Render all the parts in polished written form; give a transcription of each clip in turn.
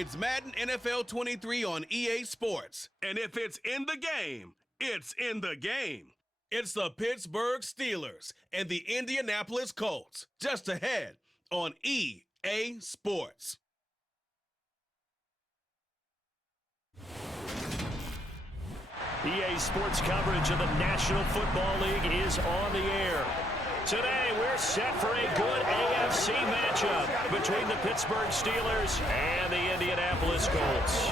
It's Madden NFL 23 on EA Sports. And if it's in the game, it's in the game. It's the Pittsburgh Steelers and the Indianapolis Colts. Just ahead on EA Sports. EA Sports coverage of the National Football League is on the air. Today, we're set for a good AFC matchup between the Pittsburgh Steelers and the Indianapolis Colts.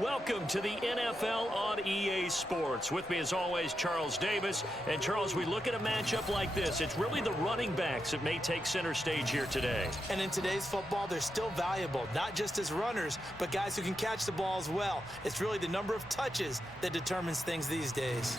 Welcome to the NFL on EA Sports. With me, as always, Charles Davis. And, Charles, we look at a matchup like this. It's really the running backs that may take center stage here today. And in today's football, they're still valuable, not just as runners, but guys who can catch the ball as well. It's really the number of touches that determines things these days.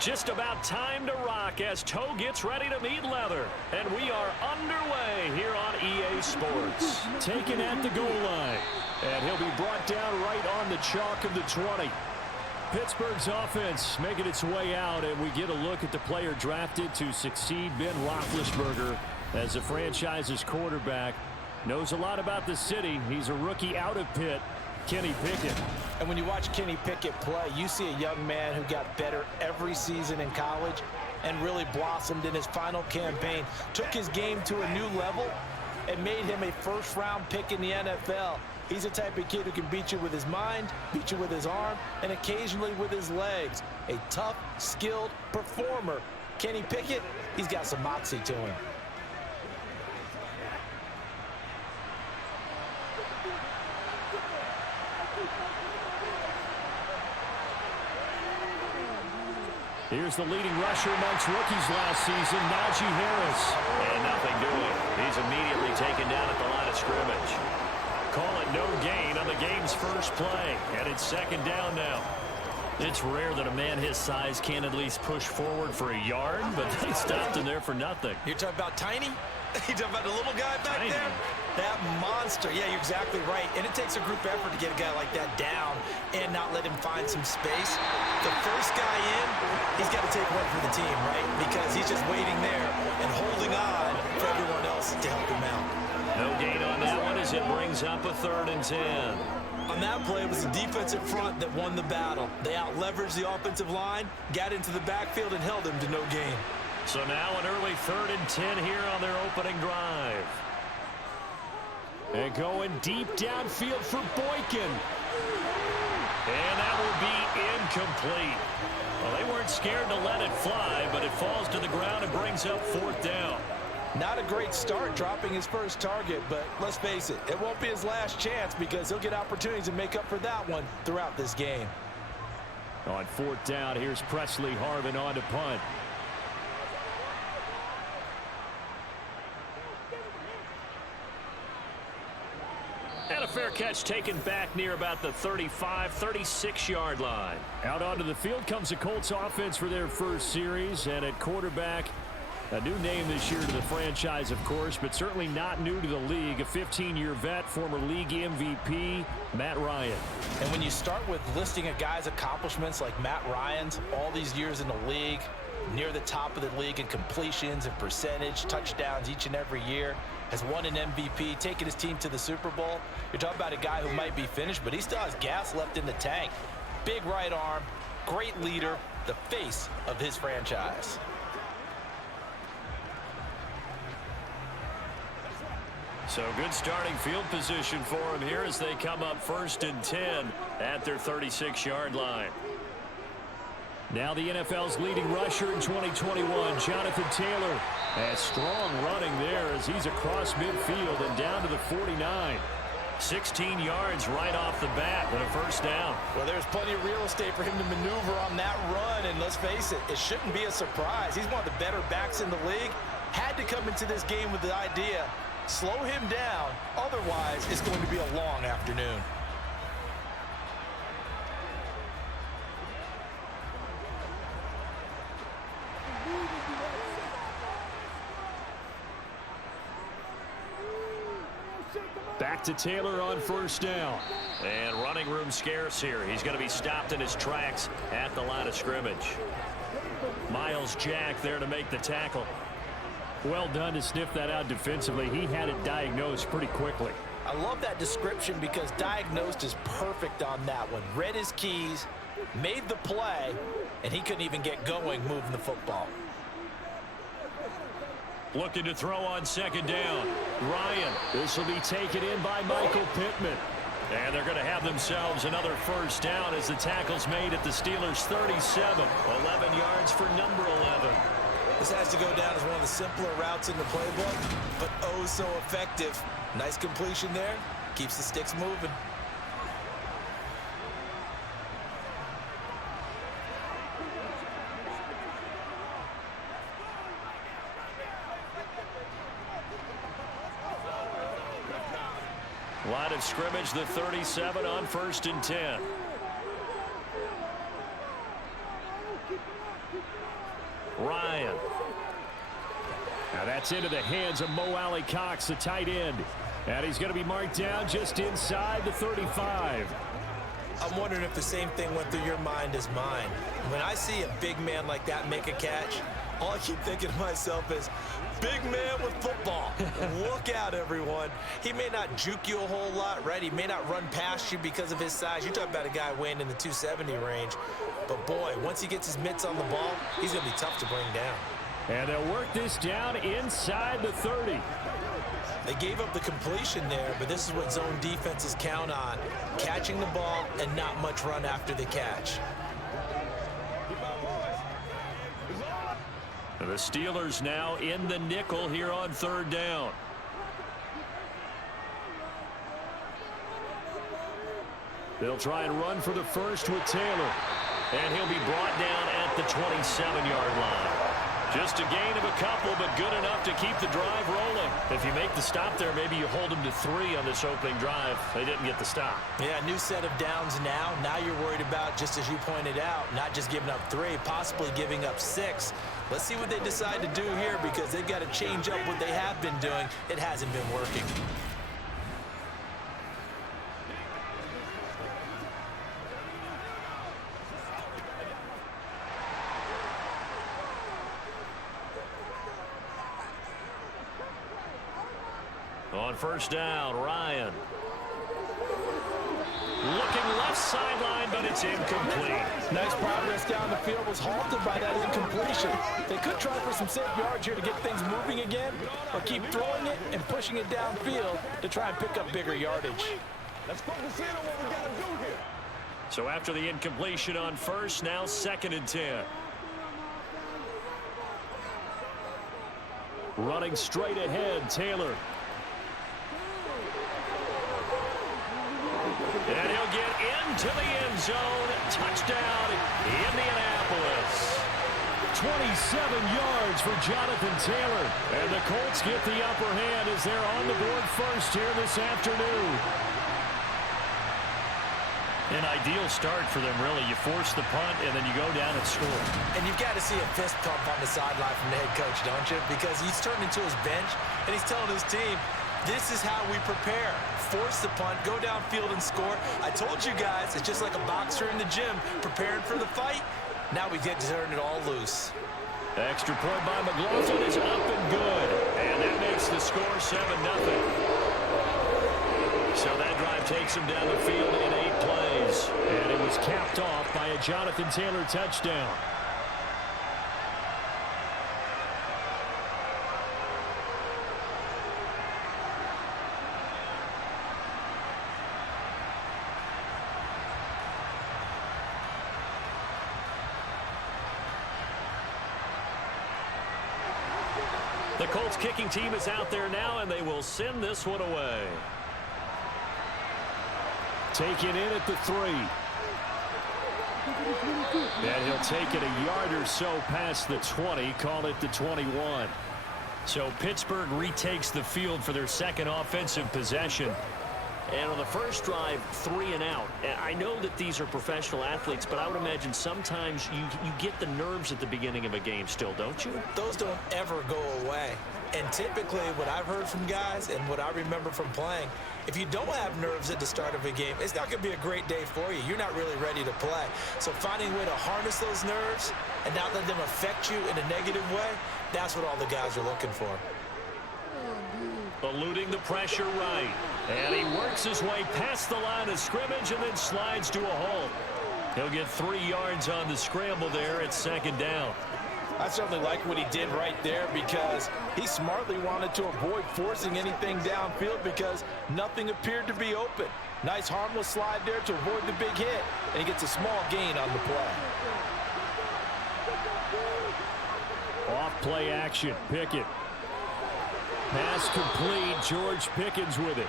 Just about time to rock as toe gets ready to meet leather. And we are underway here on EA Sports. Taken at the goal line. And he'll be brought down right on the chalk of the 20. Pittsburgh's offense making its way out, and we get a look at the player drafted to succeed Ben Roethlisberger as the franchise's quarterback. Knows a lot about the city. He's a rookie out of Pitt, Kenny Pickett. And when you watch Kenny Pickett play, you see a young man who got better every season in college and really blossomed in his final campaign. Took his game to a new level and made him a first-round pick in the NFL. He's the type of kid who can beat you with his mind, beat you with his arm, and occasionally with his legs. A tough, skilled performer. Kenny Pickett, he's got some moxie to him. Here's the leading rusher amongst rookies last season, Najee Harris. And nothing doing. He's immediately taken down at the line of scrimmage. Call it no gain on the game's first play. And it's second down now. It's rare that a man his size can't at least push forward for a yard, but they stopped him there for nothing. You're talking about tiny? You're talking about the little guy back there? That monster. Yeah, you're exactly right. And it takes a group effort to get a guy like that down and not let him find some space. The first guy in, he's got to take one for the team, right? Because he's just waiting there and holding on for everyone else to help him out. No gain on that one as it brings up a 3rd and 10. On that play, it was the defensive front that won the battle. They out-leveraged the offensive line, got into the backfield, and held him to no gain. So now an early 3rd and 10 here on their opening drive. And going deep downfield for Boykin. And that will be incomplete. Well, they weren't scared to let it fly, but it falls to the ground and brings up 4th down. Not a great start dropping his first target, but let's face it, it won't be his last chance because he'll get opportunities to make up for that one throughout this game. On 4th down, here's Presley Harvin on to punt. And a fair catch taken back near about the 35, 36-yard line. Out onto the field comes the Colts offense for their first series. And at quarterback, a new name this year to the franchise, of course, but certainly not new to the league. A 15-year vet, former league MVP, Matt Ryan. And when you start with listing a guy's accomplishments like Matt Ryan's, all these years in the league, near the top of the league in completions and percentage, touchdowns each and every year, has won an MVP, taken his team to the Super Bowl. You're talking about a guy who might be finished, but he still has gas left in the tank. Big right arm, great leader, the face of his franchise. So good starting field position for him here as they come up 1st and 10 at their 36-yard line. Now the NFL's leading rusher in 2021, Jonathan Taylor. A strong running there as he's across midfield and down to the 49. 16 yards right off the bat with a first down. Well, there's plenty of real estate for him to maneuver on that run, and let's face it, it shouldn't be a surprise. He's one of the better backs in the league. Had to come into this game with the idea, slow him down, otherwise it's going to be a long afternoon. Back to Taylor on first down. And running room scarce here. He's going to be stopped in his tracks at the line of scrimmage. Miles Jack there to make the tackle. Well done to sniff that out defensively. He had it diagnosed pretty quickly. I love that description because diagnosed is perfect on that one. Read his keys, made the play, and he couldn't even get going moving the football. Looking to throw on second down. Ryan. This will be taken in by Michael Pittman. And they're going to have themselves another first down as the tackle's made at the Steelers' 37. 11 yards for number 11. This has to go down as one of the simpler routes in the playbook, but oh so effective. Nice completion there. Keeps the sticks moving. Line of scrimmage, the 37 on 1st and 10. Ryan. Now that's into the hands of Mo Alley-Cox, the tight end. And he's going to be marked down just inside the 35. I'm wondering if the same thing went through your mind as mine. When I see a big man like that make a catch, all I keep thinking to myself is, big man with football. Look out, everyone. He may not juke you a whole lot, right? He may not run past you because of his size. You're talking about a guy weighing in the 270 range. But, boy, once he gets his mitts on the ball, he's going to be tough to bring down. And they'll work this down inside the 30. They gave up the completion there, but this is what zone defenses count on. Catching the ball and not much run after the catch. The Steelers now in the nickel here on third down. They'll try and run for the first with Taylor. And he'll be brought down at the 27-yard line. Just a gain of a couple, but good enough to keep the drive rolling. If you make the stop there, maybe you hold them to 3 on this opening drive. They didn't get the stop. Yeah, new set of downs now. Now you're worried about, just as you pointed out, not just giving up 3, possibly giving up 6. Let's see what they decide to do here because they've got to change up what they have been doing. It hasn't been working. On first down, Ryan. Looking left sideline, but it's incomplete. Nice progress down the field, was halted by that incompletion. They could try for some safe yards here to get things moving again, or keep throwing it and pushing it downfield to try and pick up bigger yardage. Let's focus in on what we got to do here. So after the incompletion on first, now 2nd and 10. Running straight ahead, Taylor. And he'll get into the end zone. Touchdown, Indianapolis. 27 yards for Jonathan Taylor. And the Colts get the upper hand as they're on the board first here this afternoon. An ideal start for them, really. You force the punt, and then you go down and score. And you've got to see a fist pump on the sideline from the head coach, don't you? Because he's turning to his bench, and he's telling his team, this is how we prepare. Force the punt, go downfield and score. I told you guys, it's just like a boxer in the gym preparing for the fight. Now we get to turn it all loose. Extra point by McLaughlin is up and good. And that makes the score 7-0. So that drive takes him down the field in 8 plays. And it was capped off by a Jonathan Taylor touchdown. The Colts kicking team is out there now, and they will send this one away. Taken in at the 3. And he'll take it a yard or so past the 20, call it the 21. So Pittsburgh retakes the field for their second offensive possession. And on the first drive, 3 and out. And I know that these are professional athletes, but I would imagine sometimes you get the nerves at the beginning of a game still, don't you? Those don't ever go away. And typically what I've heard from guys and what I remember from playing, if you don't have nerves at the start of a game, it's not going to be a great day for you. You're not really ready to play. So finding a way to harness those nerves and not let them affect you in a negative way, that's what all the guys are looking for. Eluding the pressure right. And he works his way past the line of scrimmage and then slides to a halt. He'll get 3 yards on the scramble there at second down. I certainly like what he did right there because he smartly wanted to avoid forcing anything downfield because nothing appeared to be open. Nice harmless slide there to avoid the big hit, and he gets a small gain on the play. Off play action, Pickett. Pass complete, George Pickens with it.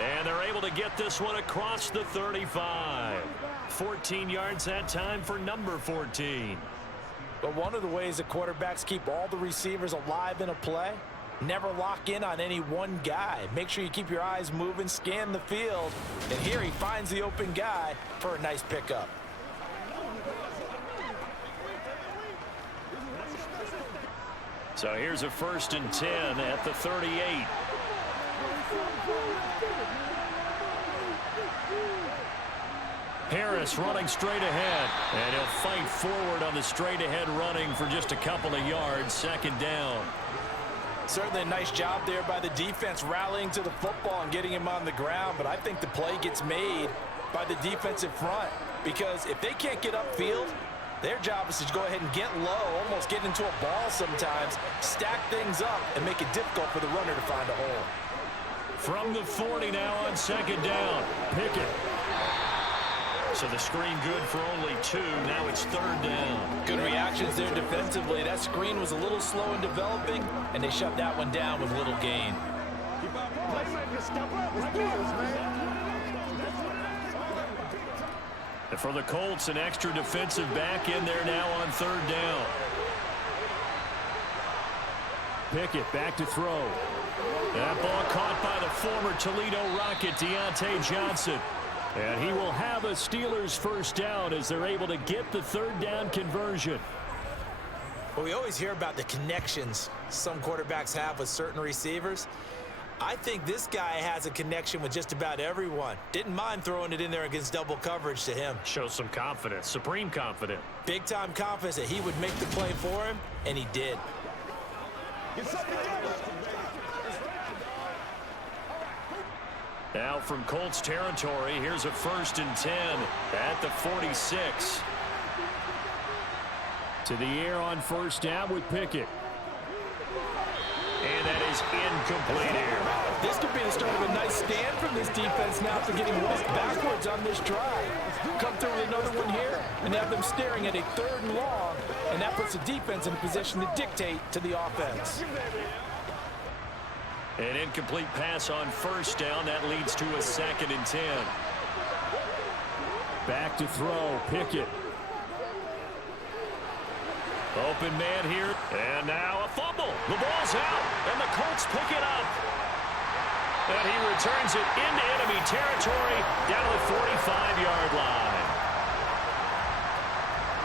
And they're able to get this one across the 35. 14 yards that time for number 14. But one of the ways that quarterbacks keep all the receivers alive in a play, never lock in on any one guy. Make sure you keep your eyes moving, scan the field. And here he finds the open guy for a nice pickup. So here's a 1st and 10 at the 38. Harris running straight ahead, and he'll fight forward on the straight ahead running for just a couple of yards. Second down. Certainly a nice job there by the defense rallying to the football and getting him on the ground, but I think the play gets made by the defensive front because if they can't get upfield, their job is to go ahead and get low, almost get into a ball sometimes, stack things up, and make it difficult for the runner to find a hole. From the 40 now on second down, Pickett. So the screen good for only 2. Now it's 3rd down. Good reactions there defensively. That screen was a little slow in developing, and they shut that one down with little gain. And for the Colts, an extra defensive back in there now on 3rd down. Pickett back to throw. That ball caught by the former Toledo Rocket, Deontay Johnson. And he will have a Steelers 1st down as they're able to get the 3rd down conversion. Well, we always hear about the connections some quarterbacks have with certain receivers. I think this guy has a connection with just about everyone. Didn't mind throwing it in there against double coverage to him. Shows some confidence, supreme confidence. Big-time confidence that he would make the play for him, and he did. Now from Colts territory, here's a 1st and 10 at the 46. To the air on 1st down with Pickett. And that is incomplete here. This could be the start of a nice stand from this defense now after getting walked backwards on this drive. Come through with another one here and have them staring at a 3rd and long, and that puts the defense in a position to dictate to the offense. An incomplete pass on 1st down. That leads to a 2nd and 10. Back to throw, Pickett. Open man here, and now a fumble. The ball's out, and the Colts pick it up. And he returns it into enemy territory down to the 45-yard line.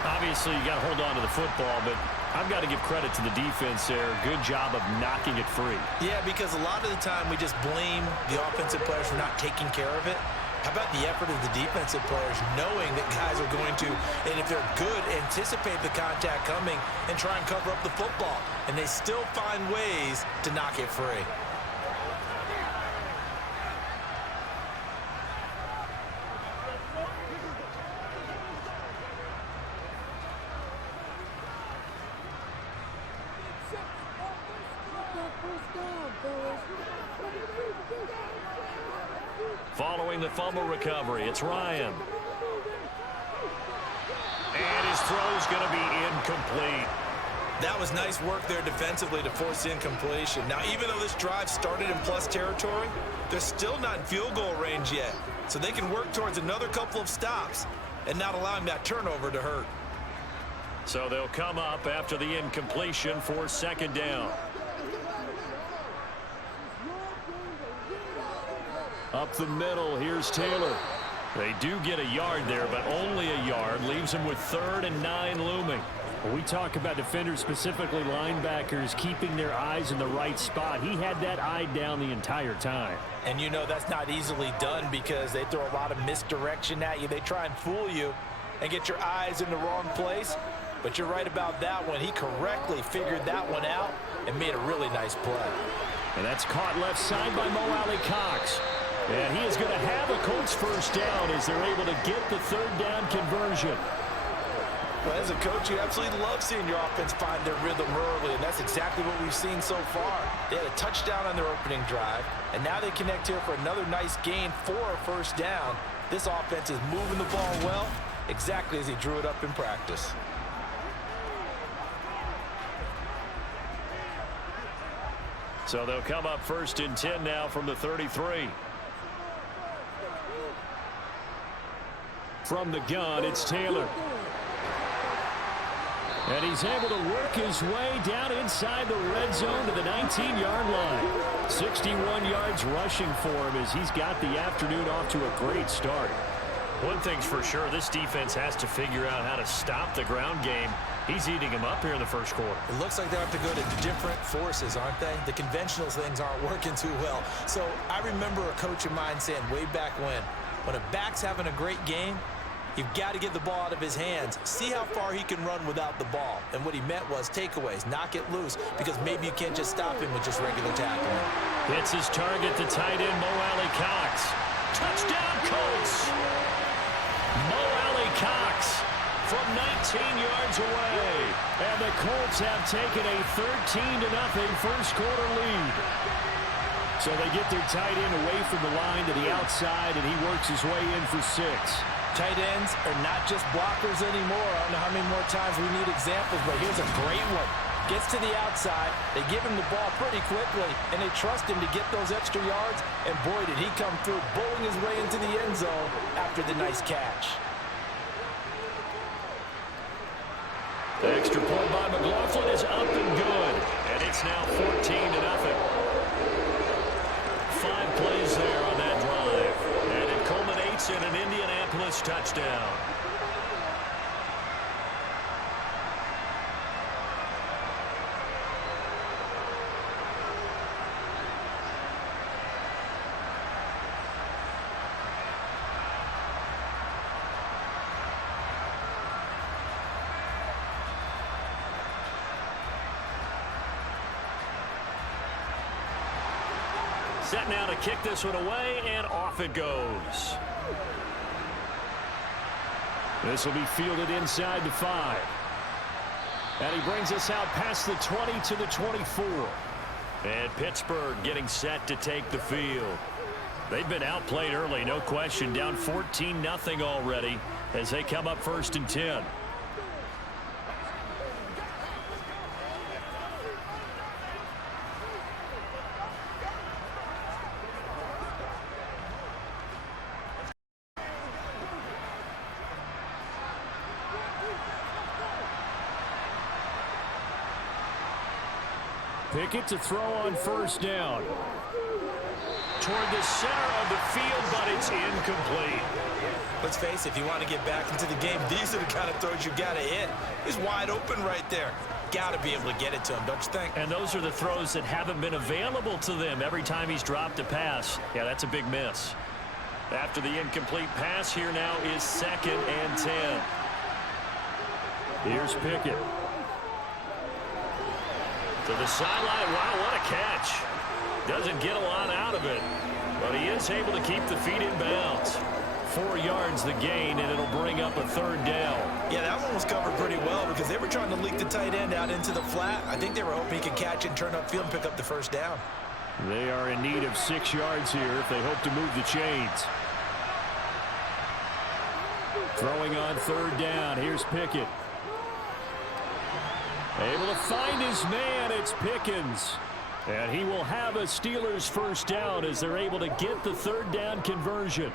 Obviously, you got to hold on to the football, but I've got to give credit to the defense there. Good job of knocking it free. Yeah, because a lot of the time we just blame the offensive players for not taking care of it. How about the effort of the defensive players knowing that guys are going to, and if they're good, anticipate the contact coming and try and cover up the football. And they still find ways to knock it free. Following the fumble recovery, it's Ryan. And his throw's going to be incomplete. That was nice work there defensively to force incompletion. Now, even though this drive started in plus territory, they're still not in field goal range yet. So they can work towards another couple of stops and not allowing that turnover to hurt. So they'll come up after the incompletion for second down. Up the middle, here's Taylor. They do get a yard there, but only a yard. Leaves them with 3rd and 9 looming. When we talk about defenders, specifically linebackers, keeping their eyes in the right spot, he had that eye down the entire time. And you know that's not easily done because they throw a lot of misdirection at you. They try and fool you and get your eyes in the wrong place. But you're right about that one. He correctly figured that one out and made a really nice play. And that's caught left side by Mo Alley Cox. And he is going to have a Colts first down as they're able to get the 3rd down conversion. Well, as a coach, you absolutely love seeing your offense find their rhythm early, and that's exactly what we've seen so far. They had a touchdown on their opening drive, and now they connect here for another nice gain for a first down. This offense is moving the ball well, exactly as he drew it up in practice. So they'll come up 1st and 10 now from the 33. From the gun, it's Taylor. And he's able to work his way down inside the red zone to the 19-yard line. 61 yards rushing for him as he's got the afternoon off to a great start. One thing's for sure, this defense has to figure out how to stop the ground game. He's eating him up here in the first quarter. It looks like they have to go to different forces, aren't they? The conventional things aren't working too well. So I remember a coach of mine saying way back when a back's having a great game, you've got to get the ball out of his hands. See how far he can run without the ball. And what he meant was takeaways, knock it loose, because maybe you can't just stop him with just regular tackling. Hits his target, the tight end, Mo Alley Cox. Touchdown, Colts! Mo Alley Cox from 19 yards away. And the Colts have taken a 13-0 first quarter lead. So they get their tight end away from the line to the outside, and he works his way in for 6. Tight ends are not just blockers anymore. I don't know how many more times we need examples, but here's a great one. Gets to the outside, they give him the ball pretty quickly, and they trust him to get those extra yards, and boy, did he come through, bowling his way into the end zone after the nice catch. The extra point by McLaughlin is up and good, and it's now 14-0. 5 plays there on that drive, and it culminates in an Indianapolis touchdown. Set now to kick this one away, and off it goes. This will be fielded inside the 5. And he brings us out past the 20 to the 24. And Pittsburgh getting set to take the field. They've been outplayed early, no question. Down 14-0 already as they come up 1st and 10. Pickett to throw on 1st down. Toward the center of the field, but it's incomplete. Let's face it, if you want to get back into the game, these are the kind of throws you got to hit. He's wide open right there. Got to be able to get it to him, don't you think? And those are the throws that haven't been available to them every time he's dropped a pass. Yeah, that's a big miss. After the incomplete pass, here now is 2nd and 10. Here's Pickett. To the sideline. Wow, what a catch. Doesn't get a lot out of it, but he is able to keep the feet in bounds. 4 yards the gain, and it'll bring up a 3rd down. Yeah, that one was covered pretty well because they were trying to leak the tight end out into the flat. I think they were hoping he could catch it and turn upfield and pick up the 1st down. They are in need of 6 yards here if they hope to move the chains. Throwing on 3rd down. Here's Pickett. Able to find his man. It's Pickens. And he will have a Steelers 1st down as they're able to get the 3rd down conversion.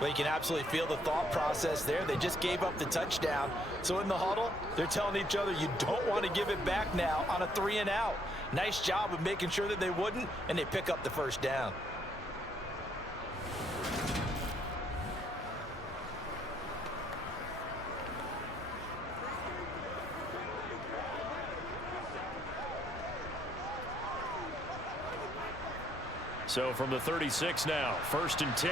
Well, you can absolutely feel the thought process there. They just gave up the touchdown. So in the huddle, they're telling each other, you don't want to give it back now on a 3-and-out. Nice job of making sure that they wouldn't, and they pick up the 1st down. So from the 36 now, 1st and 10.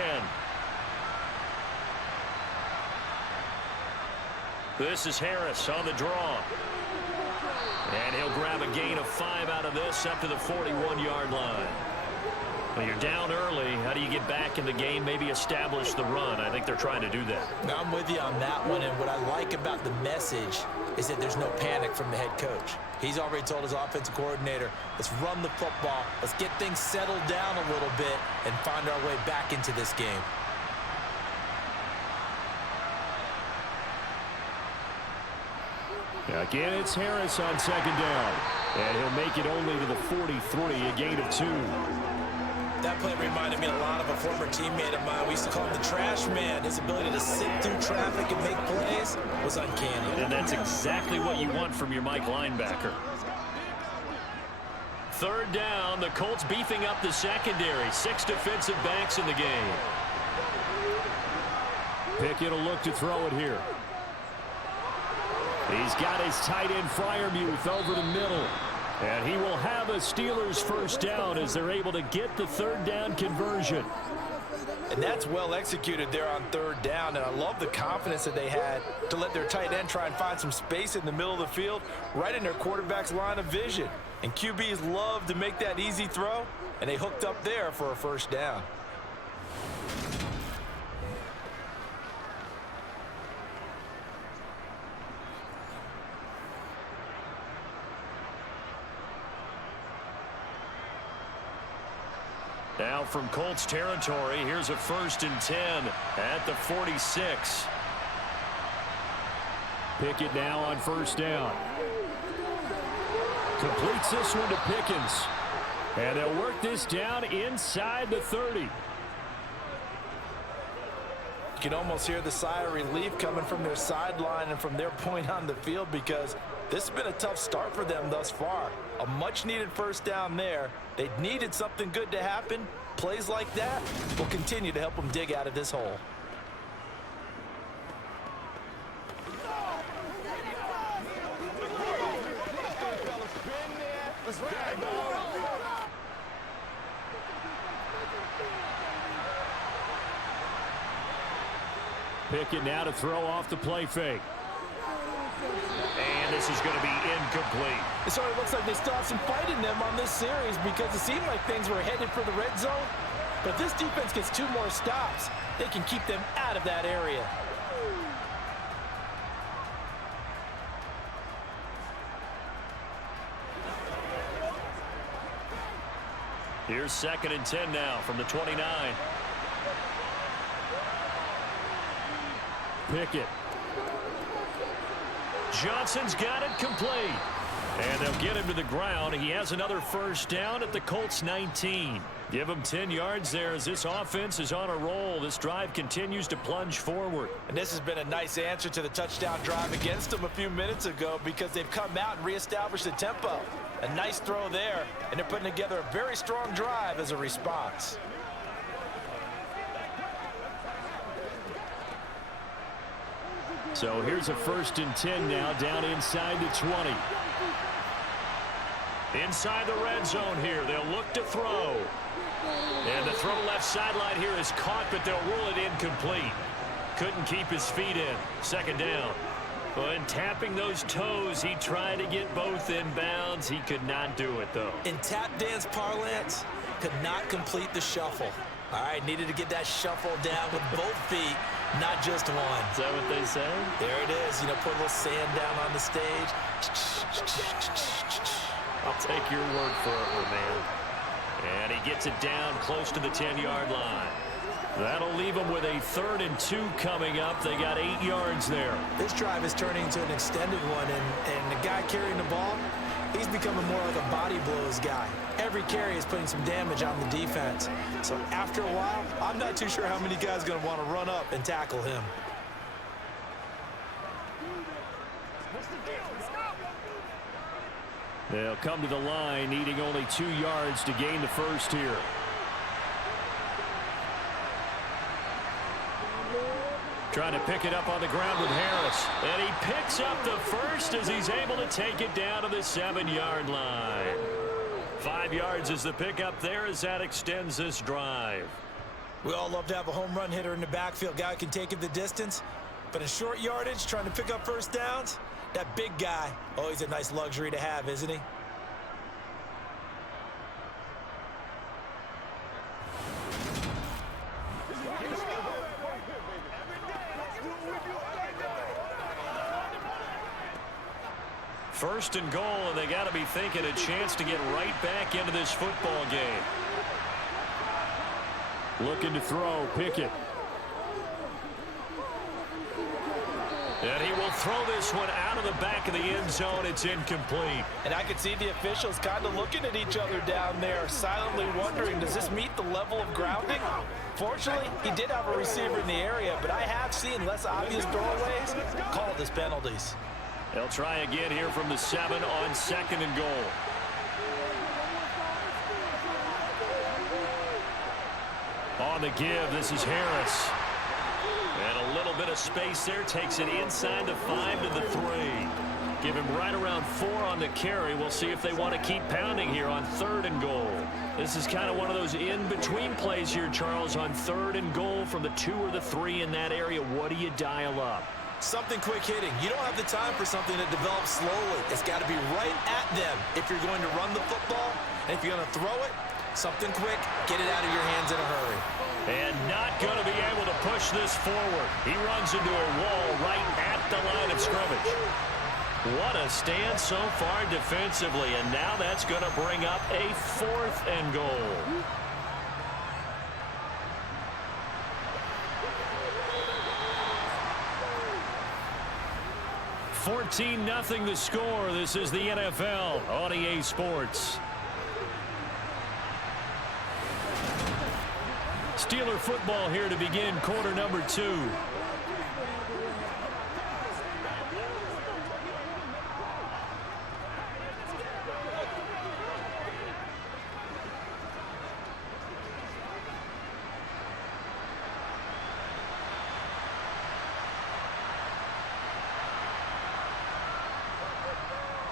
This is Harris on the draw. And he'll grab a gain of 5 out of this up to the 41-yard line. When you're down early, how do you get back in the game, maybe establish the run? I think they're trying to do that. Now, I'm with you on that one, and what I like about the message is that there's no panic from the head coach. He's already told his offensive coordinator, let's run the football, let's get things settled down a little bit and find our way back into this game. Again, it's Harris on 2nd down. And he'll make it only to the 43, a gain of 2. That play reminded me a lot of a former teammate of mine. We used to call him the trash man. His ability to sit through traffic and make plays was uncanny. And that's exactly what you want from your Mike linebacker. 3rd down, the Colts beefing up the secondary. 6 defensive backs in the game. Pickett will look to throw it here. He's got his tight end Freiermuth over the middle. And he will have a Steelers 1st down as they're able to get the 3rd down conversion. And that's well executed there on 3rd down. And I love the confidence that they had to let their tight end try and find some space in the middle of the field, right in their quarterback's line of vision. And QBs love to make that easy throw, and they hooked up there for a 1st down. Now from Colts territory, here's a 1st and 10 at the 46. Pickett now on 1st down. Completes this one to Pickens. And they'll work this down inside the 30. You can almost hear the sigh of relief coming from their sideline and from their point on the field because this has been a tough start for them thus far. A much-needed 1st down there. They needed something good to happen. Plays like that will continue to help them dig out of this hole. Pickett now to throw off the play fake. And this is going to be incomplete. It sort of looks like they still have some fight in them on this series because it seemed like things were headed for the red zone. But if this defense gets 2 more stops, they can keep them out of that area. Here's 2nd and 10 now from the 29. Pickett. Johnson's got it complete. And they'll get him to the ground. He has another 1st down at the Colts 19. Give him 10 yards there as this offense is on a roll. This drive continues to plunge forward. And this has been a nice answer to the touchdown drive against them a few minutes ago because they've come out and reestablished the tempo. A nice throw there, and they're putting together a very strong drive as a response. So here's a 1st and 10 now down inside the 20. Inside the red zone here. They'll look to throw. And the throw left sideline here is caught, but they'll rule it incomplete. Couldn't keep his feet in. Second down. When tapping those toes, he tried to get both in bounds. He could not do it, though. In tap dance parlance, could not complete the shuffle. All right, needed to get that shuffle down with both feet, not just one. Is that what they say? There it is. You know, put a little sand down on the stage. I'll take your word for it, man. And he gets it down close to the 10-yard line. That'll leave them with a 3rd and 2 coming up. They got 8 yards there. This drive is turning into an extended one, and the guy carrying the ball, he's becoming more like a body blows guy. Every carry is putting some damage on the defense. So after a while, I'm not too sure how many guys are going to want to run up and tackle him. They'll come to the line, needing only 2 yards to gain the first here. Trying to pick it up on the ground with Harris. And he picks up the first as he's able to take it down to the 7-yard line. 5 yards is the pickup there as that extends this drive. We all love to have a home run hitter in the backfield. Guy who can take it the distance. But in short yardage, trying to pick up first downs, that big guy, oh, he's a nice luxury to have, isn't he? First and goal, and they got to be thinking a chance to get right back into this football game. Looking to throw, Pickett. And he will throw this one out of the back of the end zone. It's incomplete. And I could see the officials kind of looking at each other down there, silently wondering, does this meet the level of grounding? Fortunately, he did have a receiver in the area, but I have seen less obvious throwaways called as penalties. They'll try again here from the 7 on 2nd and goal. On the give, this is Harris. And a little bit of space there, takes it inside the 5 to the 3. Give him right around 4 on the carry. We'll see if they want to keep pounding here on 3rd and goal. This is kind of one of those in-between plays here, Charles, on 3rd and goal from the 2 or the 3 in that area. What do you dial up? Something quick hitting. You don't have the time for something that develops slowly. It's got to be right at them if you're going to run the football. And if you're going to throw it, something quick, get it out of your hands in a hurry. And not going to be able to push this forward. He runs into a wall right at the line of scrimmage. What a stand so far defensively. And now that's going to bring up a 4th and goal. $14-0 the score. This is the NFL on EA Sports. Steeler football here to begin quarter number 2.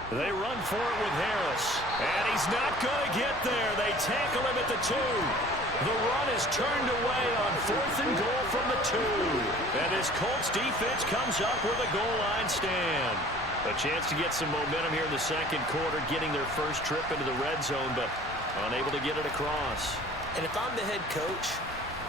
They run for it with Harris. And he's not going to get there. They tackle him at the 2. The run is turned away on 4th and goal from the 2. And his Colts defense comes up with a goal line stand. A chance to get some momentum here in the 2nd quarter, getting their first trip into the red zone, but unable to get it across. And if I'm the head coach,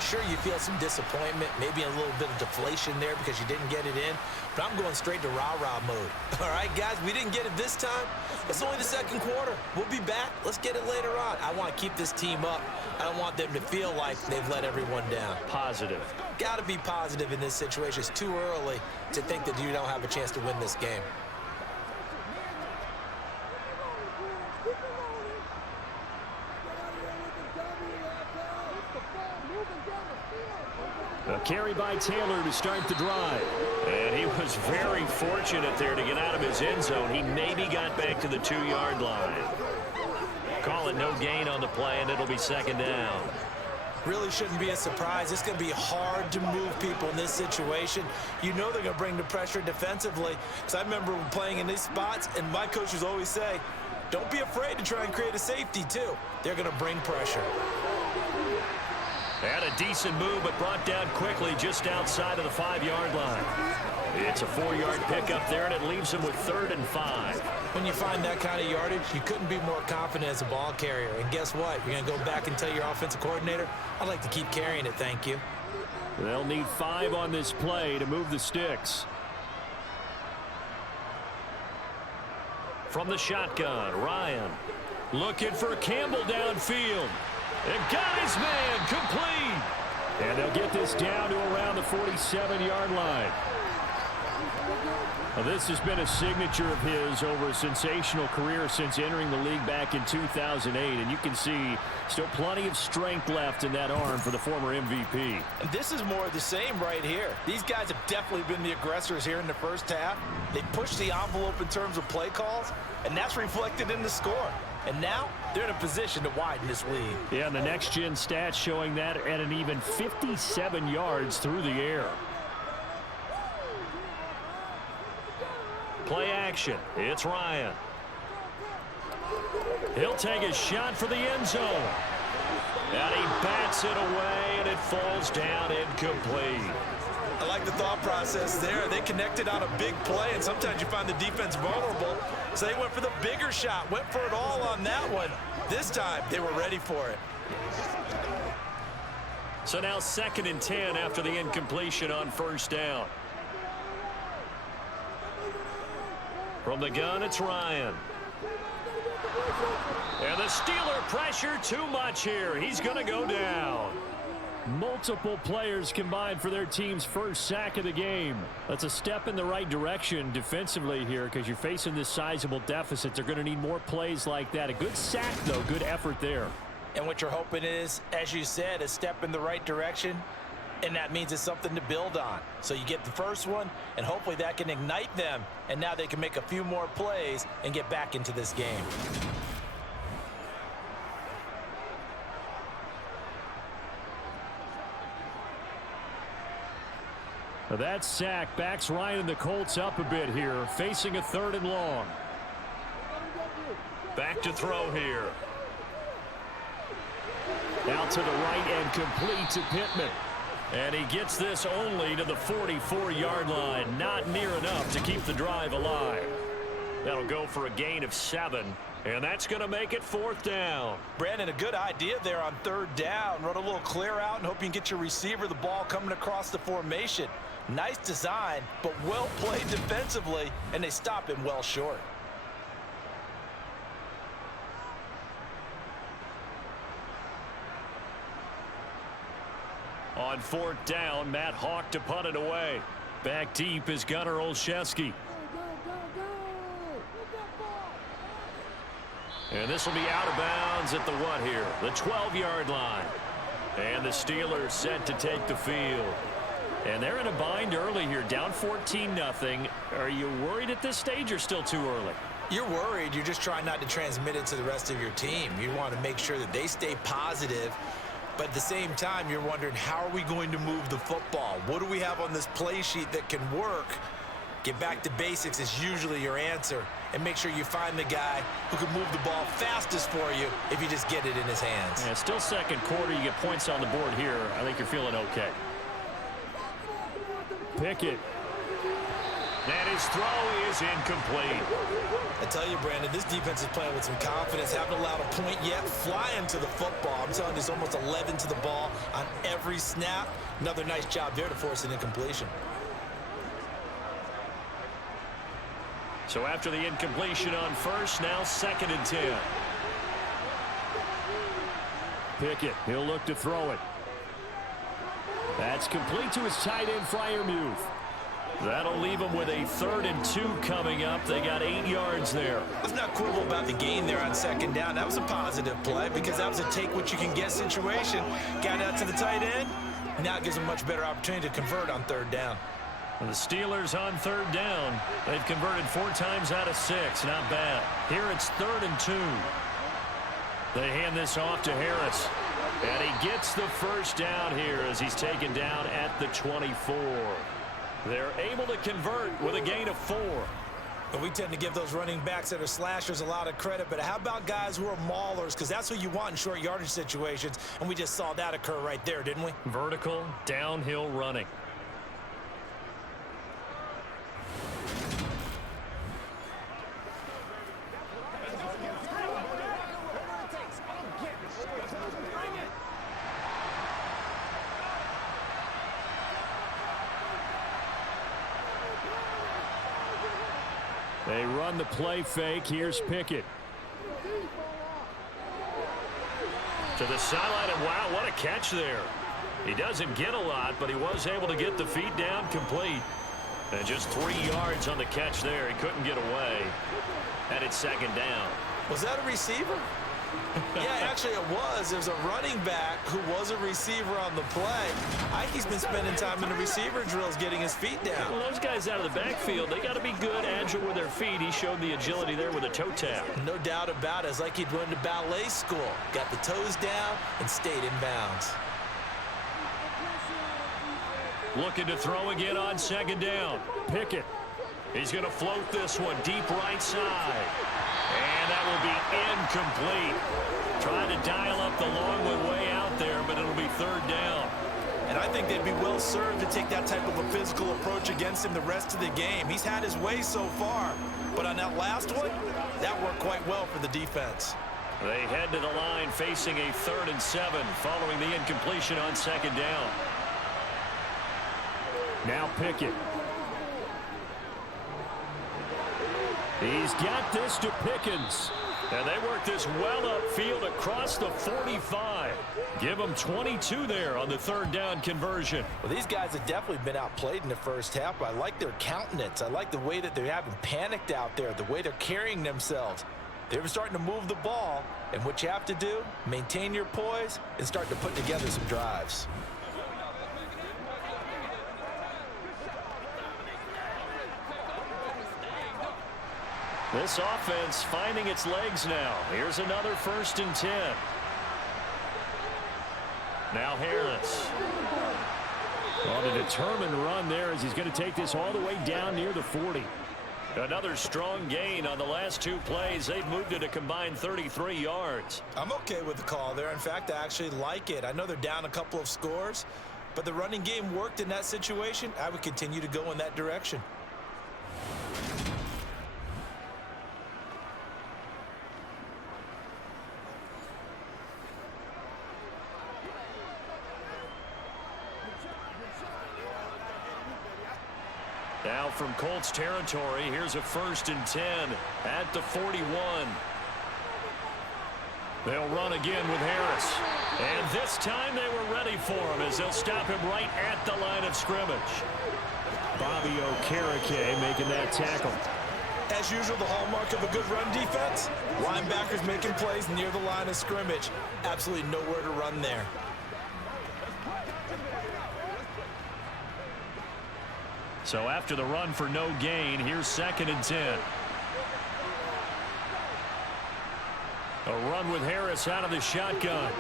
sure, you feel some disappointment, maybe a little bit of deflation there because you didn't get it in, but I'm going straight to rah-rah mode. All right, guys, we didn't get it this time. It's only the 2nd quarter. We'll be back. Let's get it later on. I want to keep this team up. I don't want them to feel like they've let everyone down. Positive. Got to be positive in this situation. It's too early to think that you don't have a chance to win this game. A carry by Taylor to start the drive. And he was very fortunate there to get out of his end zone. He maybe got back to the 2-yard line. Call it no gain on the play, and it'll be 2nd down. Really shouldn't be a surprise. It's going to be hard to move people in this situation. You know they're going to bring the pressure defensively. Because I remember playing in these spots, and my coaches always say, don't be afraid to try and create a safety, too. They're going to bring pressure. And a decent move, but brought down quickly just outside of the 5-yard line. It's a 4-yard pickup there, and it leaves him with 3rd and 5. When you find that kind of yardage, you couldn't be more confident as a ball carrier. And guess what? You're going to go back and tell your offensive coordinator, I'd like to keep carrying it, thank you. They'll need 5 on this play to move the sticks. From the shotgun, Ryan looking for Campbell downfield. And got his man complete. And they'll get this down to around the 47-yard line. Well, this has been a signature of his over a sensational career since entering the league back in 2008. And you can see still plenty of strength left in that arm for the former MVP. And this is more of the same right here. These guys have definitely been the aggressors here in the first half. They pushed the envelope in terms of play calls, and that's reflected in the score. And now they're in a position to widen this lead. Yeah, and the next-gen stats showing that at an even 57 yards through the air. Play action. It's Ryan. He'll take a shot for the end zone. And he bats it away, and it falls down incomplete. I like the thought process there. They connected on a big play, and sometimes you find the defense vulnerable. So they went for the bigger shot, went for it all on that one. This time, they were ready for it. So now 2nd and 10 after the incompletion on 1st down. From the gun, it's Ryan. And the Steeler pressure too much here. He's going to go down. Multiple players combined for their team's first sack of the game. That's a step in the right direction defensively here because you're facing this sizable deficit. They're going to need more plays like that. A good sack, though. Good effort there. And what you're hoping is, as you said, a step in the right direction, and that means it's something to build on. So you get the first one, and hopefully that can ignite them, and now they can make a few more plays and get back into this game. That sack backs Ryan and the Colts up a bit here, facing a 3rd and long. Back to throw here. Out to the right and complete to Pittman. And he gets this only to the 44-yard line. Not near enough to keep the drive alive. That'll go for a gain of 7. And that's going to make it 4th down. Brandon, a good idea there on 3rd down. Run a little clear out and hope you can get your receiver the ball coming across the formation. Nice design, but well played defensively, and they stop him well short. On 4th down, Matt Hawk to punt it away. Back deep is Gunnar Olszewski. And this will be out of bounds at the what here? The 12-yard line. And the Steelers set to take the field. And they're in a bind early here, down 14-0. Are you worried at this stage or still too early? You're worried. You're just trying not to transmit it to the rest of your team. You want to make sure that they stay positive. But at the same time, you're wondering, how are we going to move the football? What do we have on this play sheet that can work? Get back to basics is usually your answer. And make sure you find the guy who can move the ball fastest for you if you just get it in his hands. Yeah, still 2nd quarter. You get points on the board here. I think you're feeling okay. Pickett. And his throw is incomplete. I tell you, Brandon, this defense is playing with some confidence. Haven't allowed a point yet. Flying to the football. I'm telling you, it's almost 11 to the ball on every snap. Another nice job there to force an incompletion. So after the incompletion on 1st, now 2nd and 10. Pickett, he'll look to throw it. That's complete to his tight end, Freiermuth. That'll leave him with a 3rd and 2 coming up. They got 8 yards there. Let's not quibble about the gain there on 2nd down. That was a positive play because that was a take-what-you-can-get situation. Got out to the tight end. Now it gives them a much better opportunity to convert on 3rd down. And the Steelers on 3rd down. They've converted 4 times out of 6. Not bad. Here it's 3rd and 2. They hand this off to Harris. And he gets the 1st down here as he's taken down at the 24. They're able to convert with a gain of 4. But we tend to give those running backs that are slashers a lot of credit, but how about guys who are maulers? Because that's who you want in short yardage situations, and we just saw that occur right there, didn't we? Vertical, downhill running. They run the play fake. Here's Pickett. To the sideline, and wow, what a catch there. He doesn't get a lot, but he was able to get the feet down complete. And just 3 yards on the catch there. He couldn't get away. And it's second down. Was that a receiver? Yeah, actually it was. There's a running back who was a receiver on the play. I think he's been spending time in the receiver drills getting his feet down. Well, those guys out of the backfield, they got to be good, agile with their feet. He showed the agility there with a toe tap. No doubt about it. It's like he'd went to ballet school. Got the toes down and stayed in bounds. Looking to throw again on second down. Pickett. He's going to float this one deep right side. And that will be incomplete. Trying to dial up the long way out there, but it'll be third down. And I think they'd be well served to take that type of a physical approach against him the rest of the game. He's had his way so far, but on that last one, that worked quite well for the defense. They head to the line facing a 3rd and 7 following the incompletion on second down. Now Pickett. He's got this to Pickens. And they work this well upfield across the 45. Give them 22 there on the 3rd down conversion. Well, these guys have definitely been outplayed in the first half, but I like their countenance. I like the way that they haven't panicked out there, the way they're carrying themselves. They're starting to move the ball, and what you have to do, maintain your poise and start to put together some drives. This offense finding its legs now. Here's another 1st and 10. Now Harris. On a determined run there as he's going to take this all the way down near the 40. Another strong gain on the last 2 plays. They've moved it a combined 33 yards. I'm okay with the call there. In fact, I actually like it. I know they're down a couple of scores, but the running game worked in that situation. I would continue to go in that direction. Now from Colts territory, here's a 1st and 10 at the 41. They'll run again with Harris. And this time they were ready for him as they'll stop him right at the line of scrimmage. Bobby Okereke making that tackle. As usual, the hallmark of a good run defense, linebackers making plays near the line of scrimmage. Absolutely nowhere to run there. So after the run for no gain, here's 2nd and 10. A run with Harris out of the shotgun.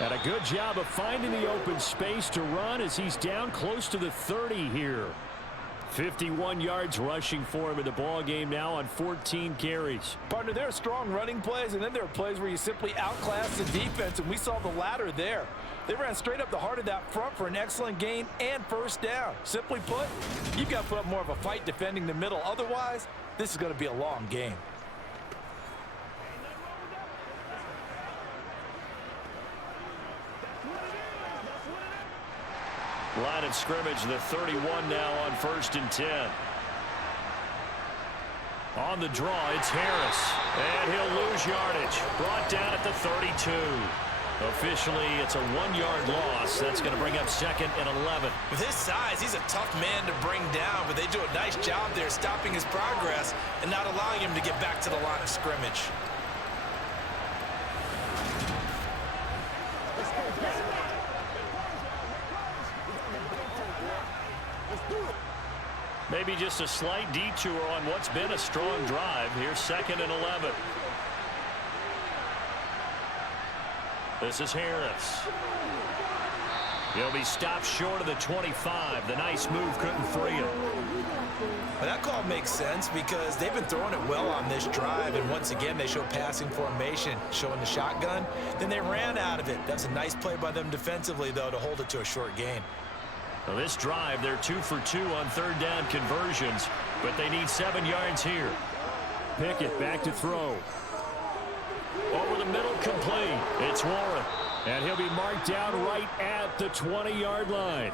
And a good job of finding the open space to run as he's down close to the 30 here. 51 yards rushing for him in the ball game now on 14 carries. Partner, there are strong running plays, and then there are plays where you simply outclass the defense, and we saw the latter there. They ran straight up the heart of that front for an excellent gain and 1st down. Simply put, you've got to put up more of a fight defending the middle. Otherwise, this is going to be a long game. Line of scrimmage, the 31 now on 1st and 10. On the draw, it's Harris. And he'll lose yardage. Brought down at the 32. Officially, it's a 1-yard loss. That's going to bring up 2nd and 11. With his size, he's a tough man to bring down, but they do a nice job there stopping his progress and not allowing him to get back to the line of scrimmage. Maybe just a slight detour on what's been a strong drive. Here's 2nd and 11. This is Harris. He'll be stopped short of the 25. The nice move couldn't free him. Well, that call makes sense because they've been throwing it well on this drive, and once again they show passing formation, showing the shotgun. Then they ran out of it. That's a nice play by them defensively, though, to hold it to a short gain. Well, this drive, they're 2 for 2 on third down conversions, but they need 7 yards here. Pickett back to throw. Over the middle, complete. It's Warren, and he'll be marked down right at the 20-yard line.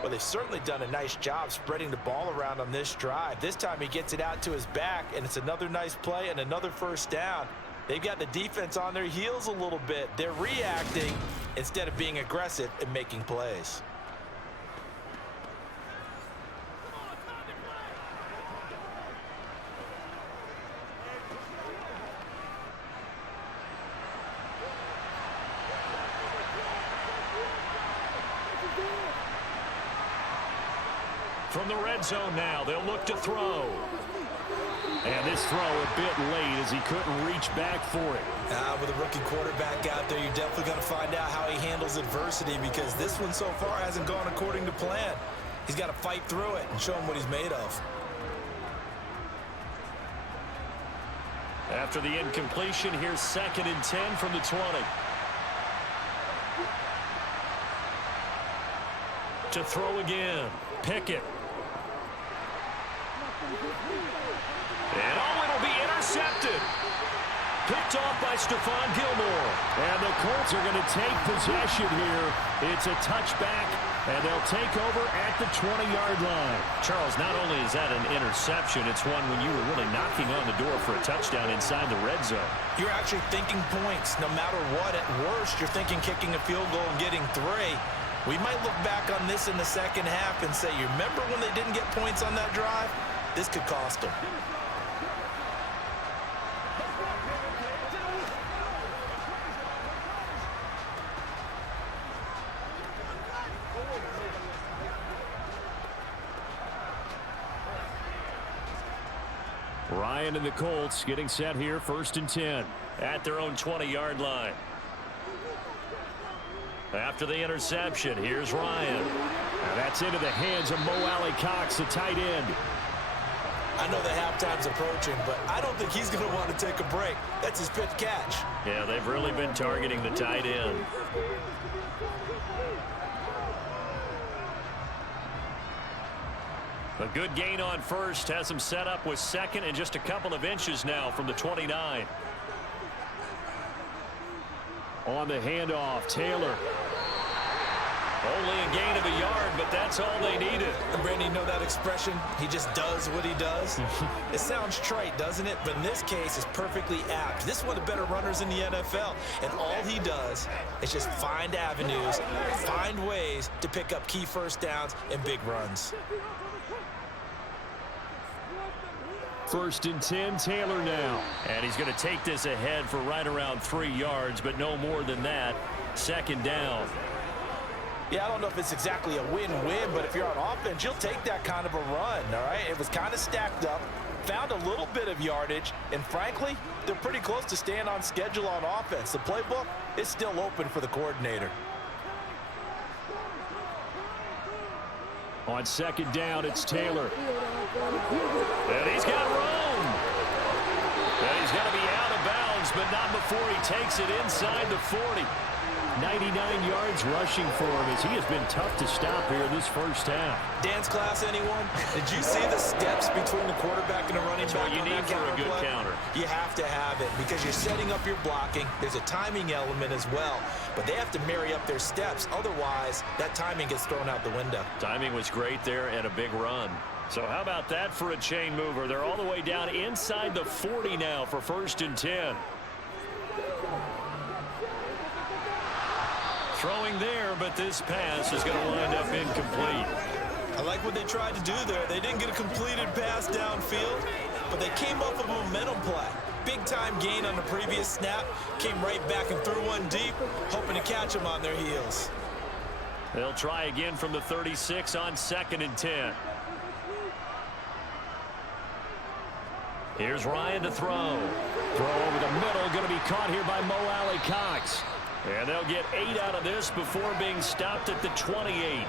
Well, they've certainly done a nice job spreading the ball around on this drive. This time he gets it out to his back, and it's another nice play and another first down. They've got the defense on their heels a little bit. They're reacting instead of being aggressive and making plays. From the red zone now, they'll look to throw. And this throw a bit late as he couldn't reach back for it. With a rookie quarterback out there, you're definitely going to find out how he handles adversity because this one so far hasn't gone according to plan. He's got to fight through it and show him what he's made of. After the incompletion, here's 2nd and 10 from the 20. To throw again, Pickett. And it'll be intercepted. Picked off by Stephon Gilmore. And the Colts are going to take possession here. It's a touchback, and they'll take over at the 20-yard line. Charles, not only is that an interception, it's one when you were really knocking on the door for a touchdown inside the red zone. You're actually thinking points. No matter what, at worst, you're thinking kicking a field goal and getting 3. We might look back on this in the second half and say, you remember when they didn't get points on that drive? This could cost them. Ryan and the Colts getting set here, 1st and 10 at their own 20-yard line. After the interception, here's Ryan. And that's into the hands of Mo Alley-Cox, the tight end. I know that halftime's approaching, but I don't think he's going to want to take a break. That's his pitch catch. Yeah, they've really been targeting the tight end. A good gain on first has him set up with 2nd and just a couple of inches now from the 29. On the handoff, Taylor. Only a gain of a yard, but that's all they needed. And Brandon, you know that expression? He just does what he does? It sounds trite, doesn't it? But in this case, it's perfectly apt. This is one of the better runners in the NFL. And all he does is just find avenues, find ways to pick up key first downs and big runs. 1st and 10, Taylor now. And he's going to take this ahead for right around 3 yards, but no more than that. 2nd down. Yeah, I don't know if it's exactly a win-win, but if you're on offense, you'll take that kind of a run, all right? It was kind of stacked up, found a little bit of yardage, and frankly, they're pretty close to staying on schedule on offense. The playbook is still open for the coordinator. On 2nd down, it's Taylor. And he's got room. And he's going to be out of bounds, but not before he takes it inside the 40. 99 yards rushing for him as he has been tough to stop here this first half. Dance class, anyone? Did you see the steps between the quarterback and the running back? That's what you need for a good counter. You have to have it because you're setting up your blocking. There's a timing element as well, but they have to marry up their steps. Otherwise, that timing gets thrown out the window. Timing was great there and a big run. So how about that for a chain mover? They're all the way down inside the 40 now for 1st and 10. Throwing there, but this pass is going to wind up incomplete. I like what they tried to do there. They didn't get a completed pass downfield, but they came up with a momentum play. Big-time gain on the previous snap, came right back and threw one deep, hoping to catch them on their heels. They'll try again from the 36 on 2nd and 10. Here's Ryan to throw. Throw over the middle, going to be caught here by Mo Alley-Cox. And they'll get 8 out of this before being stopped at the 28.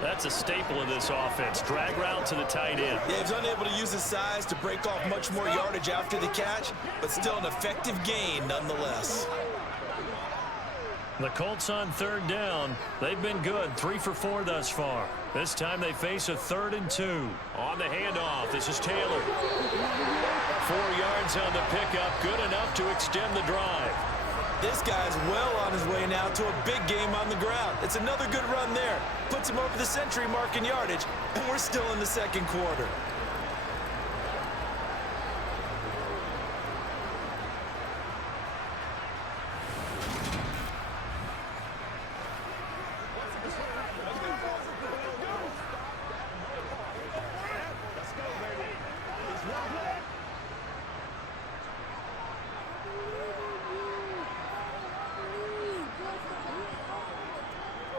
That's a staple of this offense. Drag route to the tight end. Yeah, he's unable to use his size to break off much more yardage after the catch, but still an effective gain nonetheless. The Colts on 3rd down. They've been good, 3 for 4 thus far. This time they face a 3rd and 2. On the handoff, this is Taylor. 4 yards on the pickup, good enough to extend the drive. This guy's well on his way now to a big game on the ground. It's another good run there. Puts him over the century mark in yardage, and we're still in the 2nd quarter.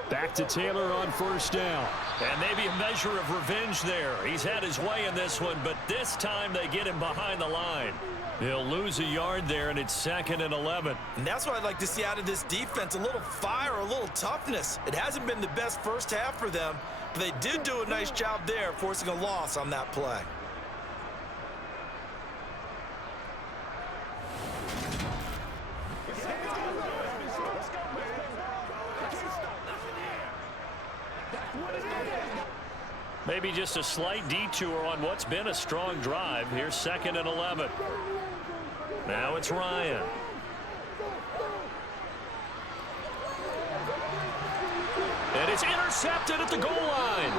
Back to Taylor on 1st down. And maybe a measure of revenge there. He's had his way in this one, but this time they get him behind the line. He'll lose a yard there, and it's 2nd and 11. And that's what I'd like to see out of this defense, a little fire, a little toughness. It hasn't been the best first half for them, but they did do a nice job there, forcing a loss on that play. Maybe just a slight detour on what's been a strong drive. Here's 2nd and 11. Now it's Ryan. And it's intercepted at the goal line.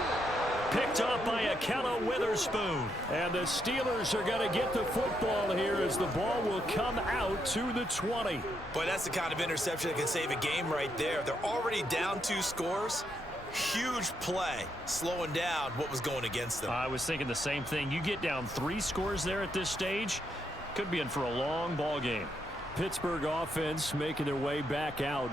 Picked up by Akello Witherspoon. And the Steelers are going to get the football here as the ball will come out to the 20. Boy, that's the kind of interception that can save a game right there. They're already down 2 scores. Huge play, slowing down what was going against them. I was thinking the same thing. You get down 3 scores there at this stage, could be in for a long ball game. Pittsburgh offense making their way back out.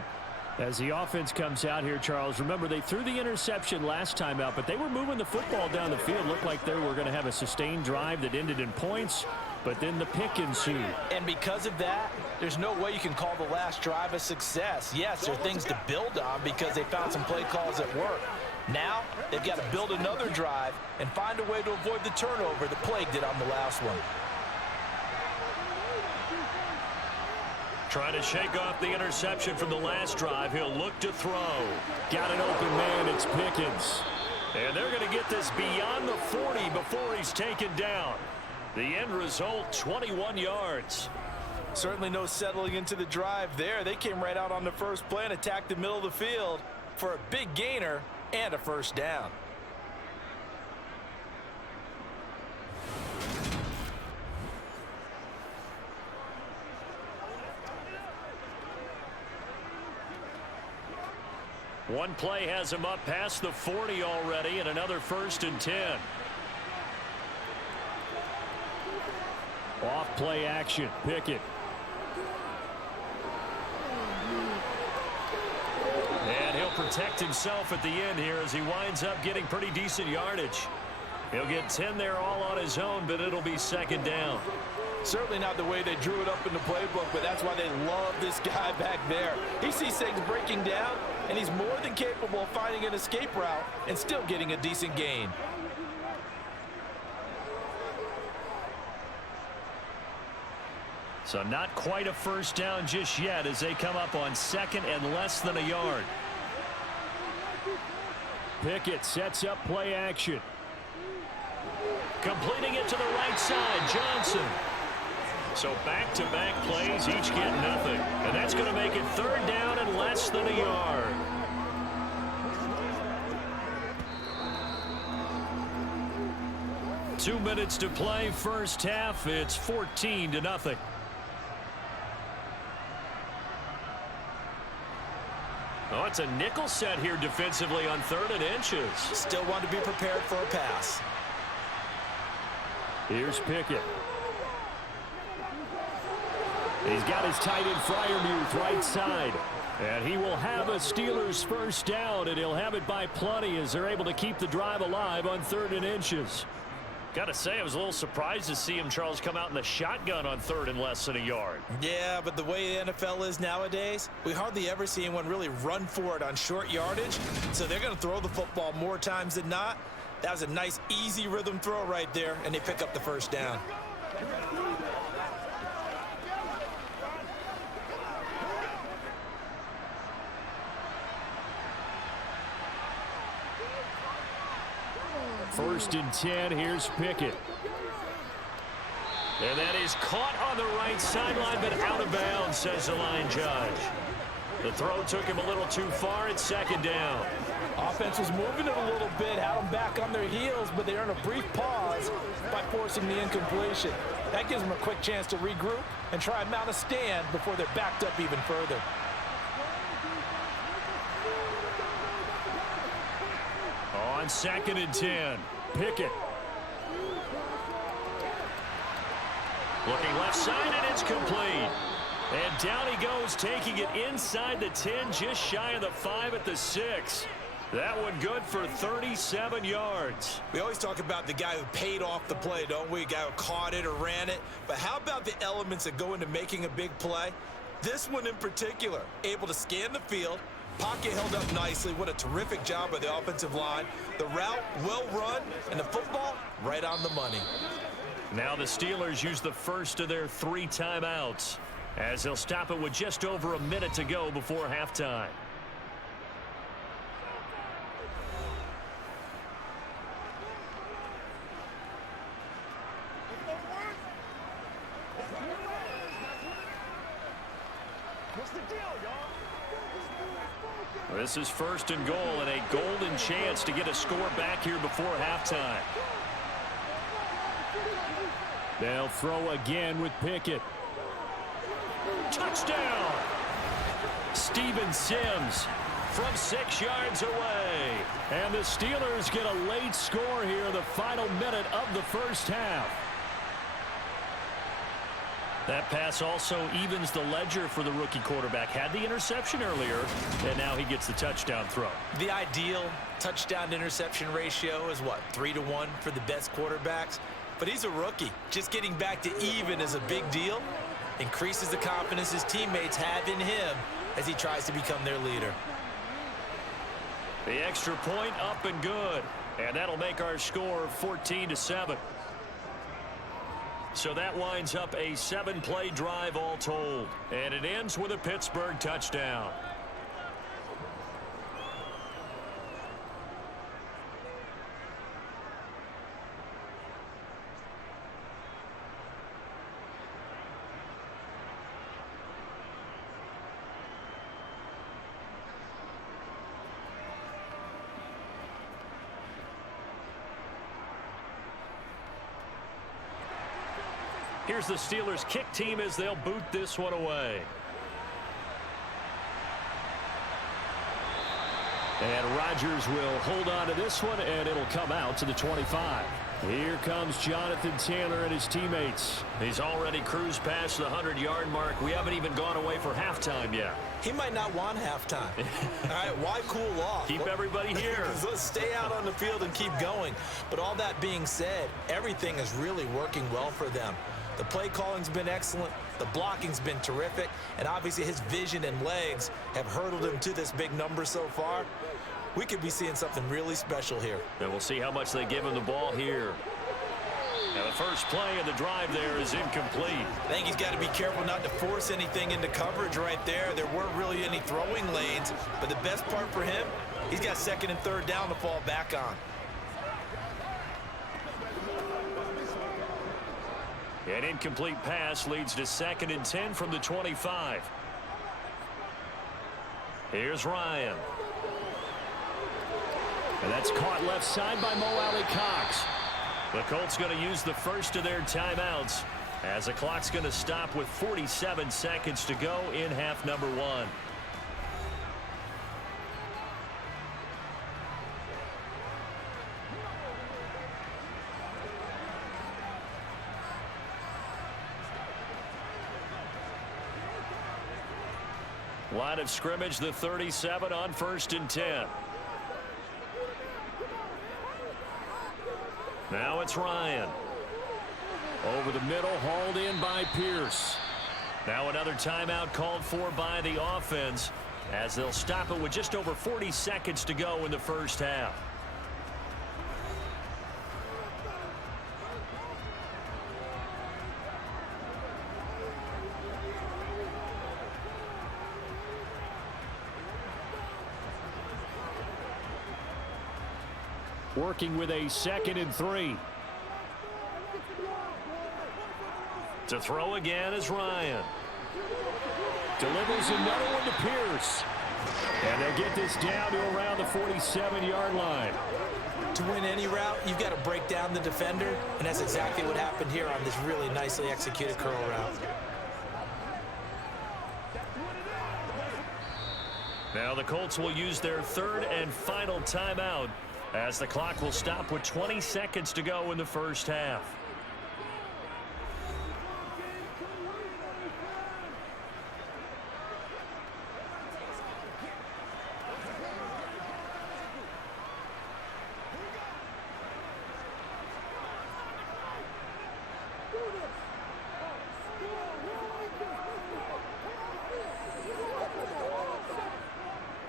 As the offense comes out here, Charles, remember they threw the interception last time out, but they were moving the football down the field. Looked like they were going to have a sustained drive that ended in points, but then the pick ensued. And because of that, there's no way you can call the last drive a success. Yes, there are things to build on because they found some play calls that work. Now, they've got to build another drive and find a way to avoid the turnover that plagued it on the last one. Trying to shake off the interception from the last drive. He'll look to throw. Got an open man. It's Pickens. And they're going to get this beyond the 40 before he's taken down. The end result, 21 yards. Certainly no settling into the drive there. They came right out on the first play and attacked the middle of the field for a big gainer and a 1st down. One play has him up past the 40 already, and another 1st and 10. Off play action. Pickett. And he'll protect himself at the end here as he winds up getting pretty decent yardage. He'll get 10 there all on his own, but it'll be 2nd down. Certainly not the way they drew it up in the playbook, but that's why they love this guy back there. He sees things breaking down, and he's more than capable of finding an escape route and still getting a decent gain. So not quite a 1st down just yet as they come up on 2nd and less than a yard. Pickett sets up play action. Completing it to the right side, Johnson. So back-to-back plays, each get nothing. And that's going to make it 3rd down and less than a yard. Two minutes to play, first half. It's 14-0. Oh, it's a nickel set here defensively on 3rd and inches. Still want to be prepared for a pass. Here's Pickett. He's got his tight end Freiermuth right side. And he will have a Steelers 1st down, and he'll have it by plenty as they're able to keep the drive alive on 3rd and inches. Got to say, I was a little surprised to see him, Charles, come out in the shotgun on 3rd and less than a yard. Yeah, but the way the NFL is nowadays, we hardly ever see anyone really run for it on short yardage. So they're going to throw the football more times than not. That was a nice, easy rhythm throw right there, and they pick up the first down. First and 10, here's Pickett. And that is caught on the right sideline, but out of bounds, says the line judge. The throw took him a little too far. It's 2nd down. Offense was moving it a little bit, had them back on their heels, but they earned a brief pause by forcing the incompletion. That gives them a quick chance to regroup and try and mount a stand before they're backed up even further. On 2nd and 10, Pickett. Looking left side, and it's complete. And down he goes, taking it inside the 10, just shy of the 5 at the 6. That one good for 37 yards. We always talk about the guy who paid off the play, don't we? A guy who caught it or ran it. But how about the elements that go into making a big play? This one in particular, able to scan the field, pocket held up nicely. What a terrific job by the offensive line. The route well run, and the football right on the money. Now the Steelers use the first of their 3 timeouts, as they'll stop it with just over a minute to go before halftime. This is 1st and goal, and a golden chance to get a score back here before halftime. They'll throw again with Pickett. Touchdown! Steven Sims from 6 yards away. And the Steelers get a late score here, the final minute of the first half. That pass also evens the ledger for the rookie quarterback. Had the interception earlier, and now he gets the touchdown throw. The ideal touchdown-interception ratio is, what, 3-to-1 for the best quarterbacks? But he's a rookie. Just getting back to even is a big deal. Increases the confidence his teammates have in him as he tries to become their leader. The extra point up and good. And that'll make our score 14-7. So that winds up a 7-play drive all told. And it ends with a Pittsburgh touchdown. Here's the Steelers kick team as they'll boot this one away. And Rodgers will hold on to this one, and it'll come out to the 25. Here comes Jonathan Taylor and his teammates. He's already cruised past the 100-yard mark. We haven't even gone away for halftime yet. He might not want halftime. All right, why cool off? Keep everybody here. Let's stay out on the field and keep going. But all that being said, everything is really working well for them. The play calling's been excellent. The blocking's been terrific. And obviously his vision and legs have hurdled him to this big number so far. We could be seeing something really special here. And we'll see how much they give him the ball here. Now the first play of the drive there is incomplete. I think he's got to be careful not to force anything into coverage right there. There weren't really any throwing lanes. But the best part for him, he's got 2nd and 3rd down to fall back on. An incomplete pass leads to 2nd and 10 from the 25. Here's Ryan. And that's caught left side by Mo Alley-Cox. The Colts going to use the first of their timeouts as the clock's going to stop with 47 seconds to go in half number 1. Line of scrimmage, the 37 on 1st and 10. Now it's Ryan. Over the middle, hauled in by Pierce. Now another timeout called for by the offense as they'll stop it with just over 40 seconds to go in the first half. Working with a 2nd and 3. To throw again is Ryan. Delivers another one to Pierce. And they'll get this down to around the 47-yard line. To win any route, you've got to break down the defender, and that's exactly what happened here on this really nicely executed curl route. Now the Colts will use their 3rd and final timeout as the clock will stop with 20 seconds to go in the first half.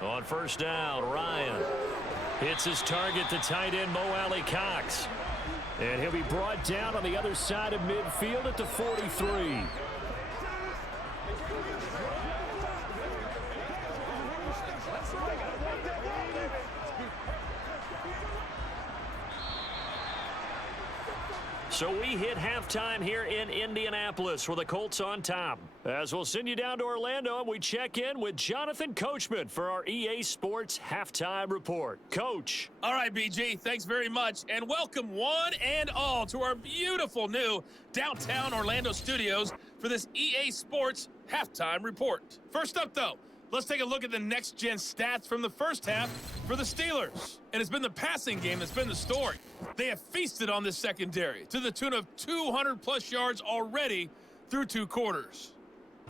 On first down, Ryan hits his target, the tight end Mo Alley Cox. And he'll be brought down on the other side of midfield at the 43. So we hit halftime here in Indianapolis with the Colts on top. As we'll send you down to Orlando, and we check in with Jonathan Coachman for our EA Sports Halftime Report. Coach. All right, BG, thanks very much. And welcome one and all to our beautiful new downtown Orlando studios for this EA Sports Halftime Report. First up, though, let's take a look at the next-gen stats from the first half for the Steelers. And it's been the passing game that's been the story. They have feasted on this secondary to the tune of 200-plus yards already through 2 quarters.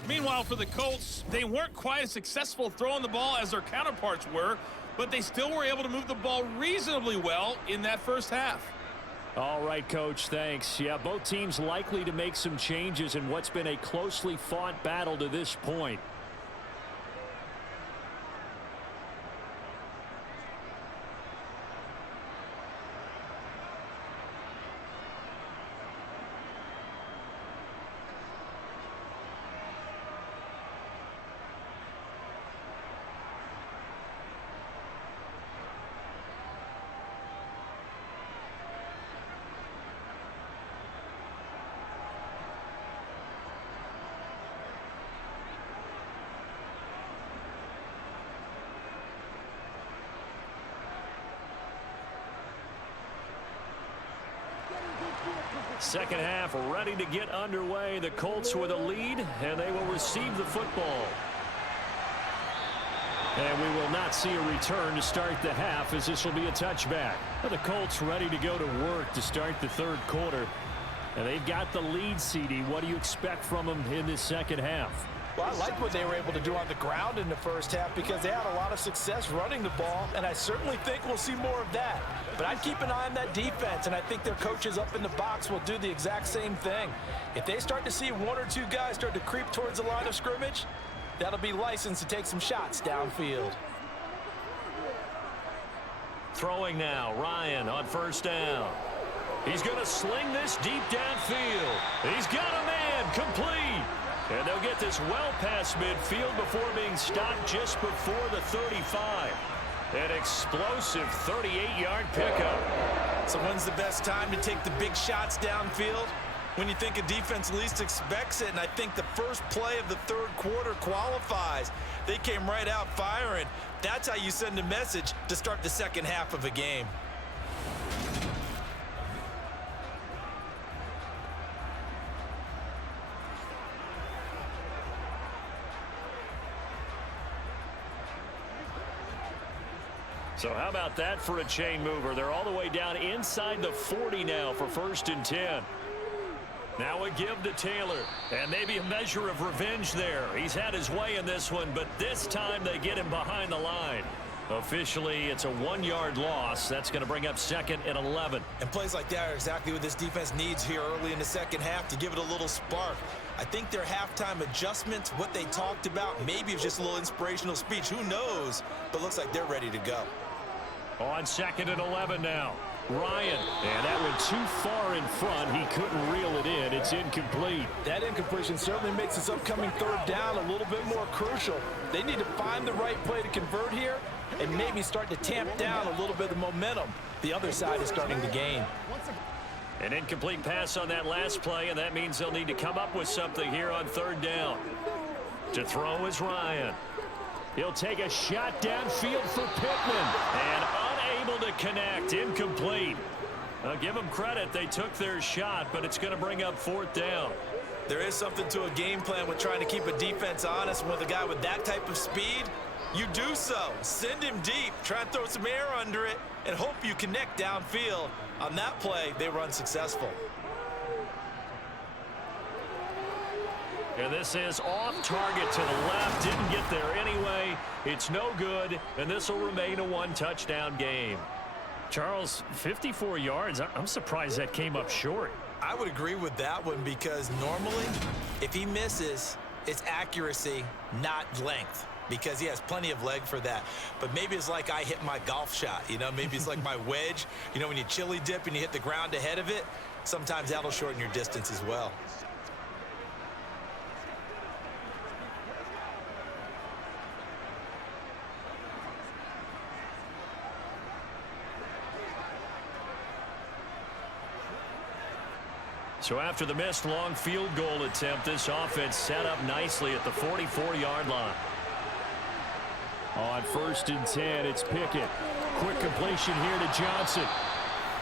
Meanwhile, for the Colts, they weren't quite as successful throwing the ball as their counterparts were, but they still were able to move the ball reasonably well in that first half. All right, Coach, thanks. Yeah, both teams likely to make some changes in what's been a closely fought battle to this point. Second half ready to get underway. The Colts with a lead, and they will receive the football. And we will not see a return to start the half, as this will be a touchback. The Colts ready to go to work to start the 3rd quarter. And they've got the lead, CD. What do you expect from them in this second half? Well, I like what they were able to do on the ground in the first half because they had a lot of success running the ball, and I certainly think we'll see more of that. But I'd keep an eye on that defense, and I think their coaches up in the box will do the exact same thing. If they start to see 1 or 2 guys start to creep towards the line of scrimmage, that'll be licensed to take some shots downfield. Throwing now, Ryan on first down. He's going to sling this deep downfield. He's got a man, complete. And they'll get this well past midfield before being stopped just before the 35. An explosive 38-yard pickup. So when's the best time to take the big shots downfield? When you think a defense least expects it, and I think the first play of the 3rd quarter qualifies. They came right out firing. That's how you send a message to start the second half of a game. So how about that for a chain mover? They're all the way down inside the 40 now for 1st and 10. Now a give to Taylor, and maybe a measure of revenge there. He's had his way in this one, but this time they get him behind the line. Officially, it's a 1-yard loss. That's going to bring up 2nd and 11. And plays like that are exactly what this defense needs here early in the second half to give it a little spark. I think their halftime adjustments, what they talked about, maybe it's just a little inspirational speech. Who knows? But looks like they're ready to go. On 2nd and 11 now. Ryan, and that went too far in front. He couldn't reel it in. It's incomplete. That incompletion certainly makes this upcoming 3rd down a little bit more crucial. They need to find the right play to convert here and maybe start to tamp down a little bit of momentum. The other side is starting to gain. An incomplete pass on that last play, and that means they'll need to come up with something here on 3rd down. To throw is Ryan. He'll take a shot downfield for Pittman. And unable to connect. Incomplete. I'll give them credit. They took their shot, but it's going to bring up 4th down. There is something to a game plan with trying to keep a defense honest. With a guy with that type of speed, you do so. Send him deep. Try and throw some air under it and hope you connect downfield. On that play, they were unsuccessful. And this is off target to the left. Didn't get there anyway. It's no good, and this will remain a 1-touchdown game. Charles, 54 yards. I'm surprised that came up short. I would agree with that one because normally, if he misses, it's accuracy, not length, because he has plenty of leg for that. But maybe it's like I hit my golf shot, you know? Maybe it's like my wedge. You know, when you chili dip and you hit the ground ahead of it, sometimes that'll shorten your distance as well. So after the missed long field goal attempt, this offense set up nicely at the 44-yard line. On 1st and 10, it's Pickett. Quick completion here to Johnson.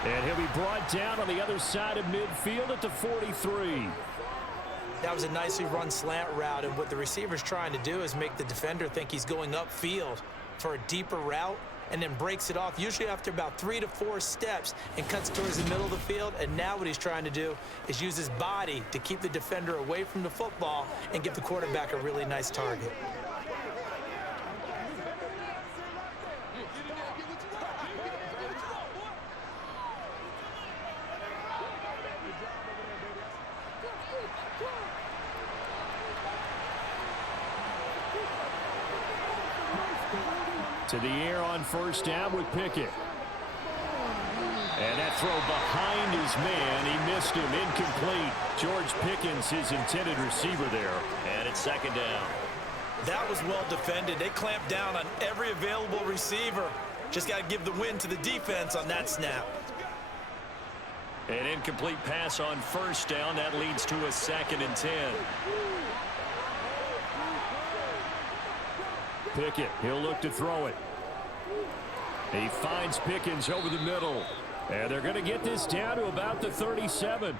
And he'll be brought down on the other side of midfield at the 43. That was a nicely run slant route, and what the receiver's trying to do is make the defender think he's going upfield for a deeper route, and then breaks it off, usually after about 3 to 4 steps, and cuts towards the middle of the field. And now what he's trying to do is use his body to keep the defender away from the football and give the quarterback a really nice target. To the air on 1st down with Pickett. And that throw behind his man. He missed him. Incomplete. George Pickens, his intended receiver there. And it's 2nd down. That was well defended. They clamped down on every available receiver. Just got to give the win to the defense on that snap. An incomplete pass on 1st down. That leads to a 2nd and 10. Pickett, he'll look to throw it. He finds Pickens over the middle. And they're going to get this down to about the 37.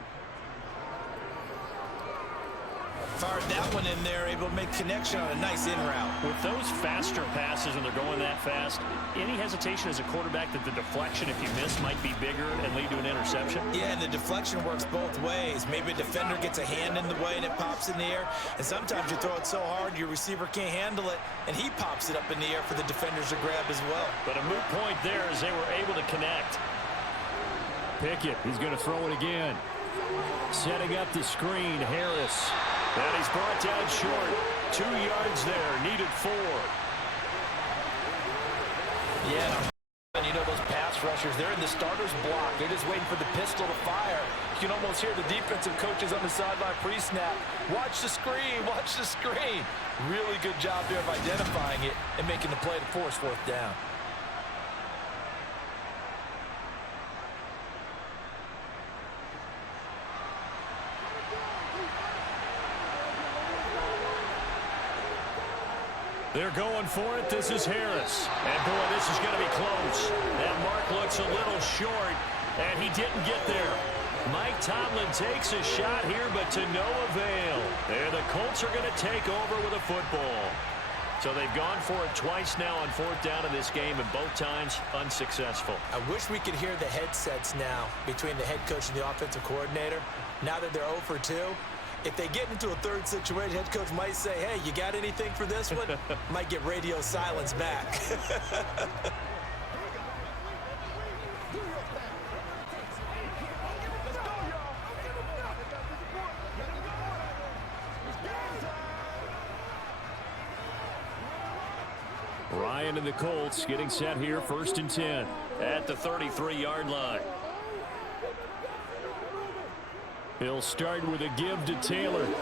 Fired that one in there, able to make connection on a nice in route. With those faster passes and they're going that fast, any hesitation as a quarterback that the deflection, if you miss, might be bigger and lead to an interception? Yeah, and the deflection works both ways. Maybe a defender gets a hand in the way and it pops in the air. And sometimes you throw it so hard your receiver can't handle it, and he pops it up in the air for the defenders to grab as well. But a moot point there as they were able to connect. Pickett, he's going to throw it again. Setting up the screen, Harris. And he's brought down short. 2 yards there, needed 4. Yeah, and you know those pass rushers, they're in the starter's block. They're just waiting for the pistol to fire. You can almost hear the defensive coaches on the sideline pre-snap. Watch the screen, watch the screen. Really good job there of identifying it and making the play to force 4th down. They're going for it. This is Harris. And, boy, this is going to be close. That mark looks a little short, and he didn't get there. Mike Tomlin takes a shot here, but to no avail. And the Colts are going to take over with a football. So they've gone for it twice now on 4th down in this game, and both times unsuccessful. I wish we could hear the headsets now between the head coach and the offensive coordinator. Now that they're 0 for 2, If they get into a third situation, head coach might say, hey, you got anything for this one? Might get radio silence back. Ryan and the Colts getting set here, 1st and 10 at the 33-yard line. He'll start with a give to Taylor. And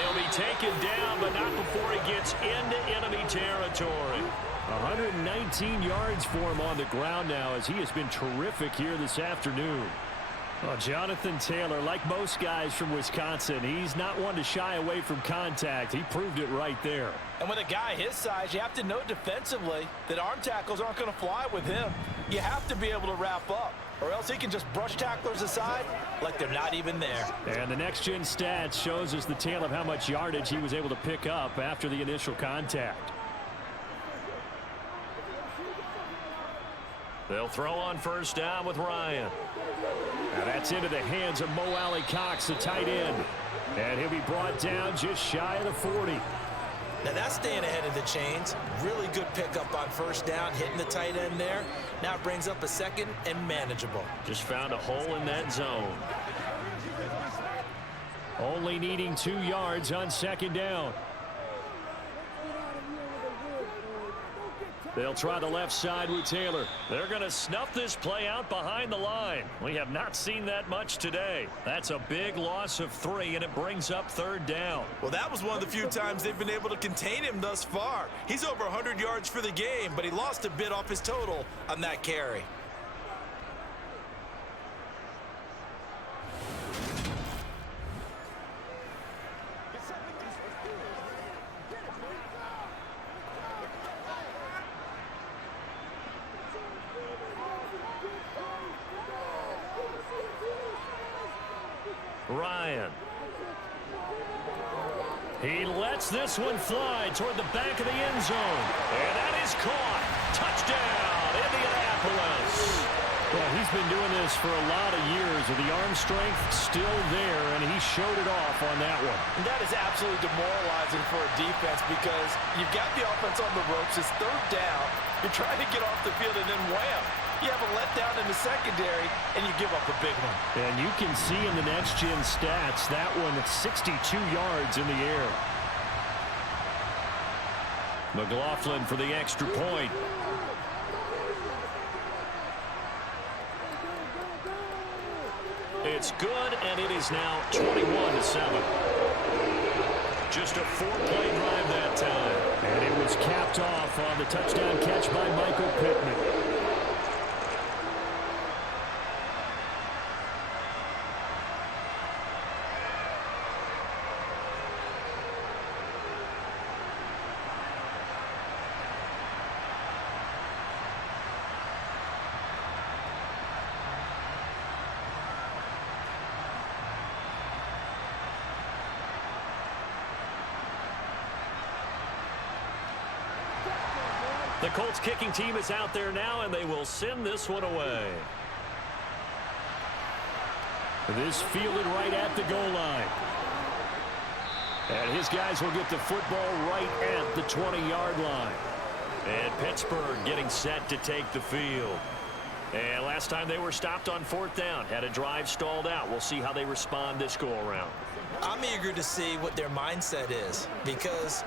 he'll be taken down, but not before he gets into enemy territory. 119 yards for him on the ground now, as he has been terrific here this afternoon. Well, Jonathan Taylor, like most guys from Wisconsin, he's not one to shy away from contact. He proved it right there. And with a guy his size, you have to know defensively that arm tackles aren't going to fly with him. You have to be able to wrap up, or else he can just brush tacklers aside like they're not even there. And the next-gen stats shows us the tale of how much yardage he was able to pick up after the initial contact. They'll throw on 1st down with Ryan. Now that's into the hands of Mo Alley Cox, the tight end. And he'll be brought down just shy of the 40. Now that's staying ahead of the chains. Really good pickup on 1st down, hitting the tight end there. Now it brings up a 2nd and manageable. Just found a hole in that zone. Only needing 2 yards on 2nd down. They'll try the left side with Taylor. They're going to snuff this play out behind the line. We have not seen that much today. That's a big loss of 3, and it brings up 3rd down. Well, that was one of the few times they've been able to contain him thus far. He's over 100 yards for the game, but he lost a bit off his total on that carry. Ryan. He lets this one fly toward the back of the end zone. And that is caught. Touchdown, Indianapolis. Well, he's been doing this for a lot of years, with the arm strength still there, and he showed it off on that one. And that is absolutely demoralizing for a defense, because you've got the offense on the ropes. It's 3rd down. You're trying to get off the field, and then wham, you have a letdown in the secondary, and you give up a big one. And you can see in the next-gen stats, that one 62 yards in the air. McLaughlin for the extra point. It's good, and it is now 21-7. Just a 4-play drive that time. And it was capped off on the touchdown catch by Michael Pittman. The Colts kicking team is out there now, and they will send this one away. This fielded right at the goal line. And his guys will get the football right at the 20-yard line. And Pittsburgh getting set to take the field. And last time they were stopped on 4th down, had a drive stalled out. We'll see how they respond this go-around. I'm eager to see what their mindset is, because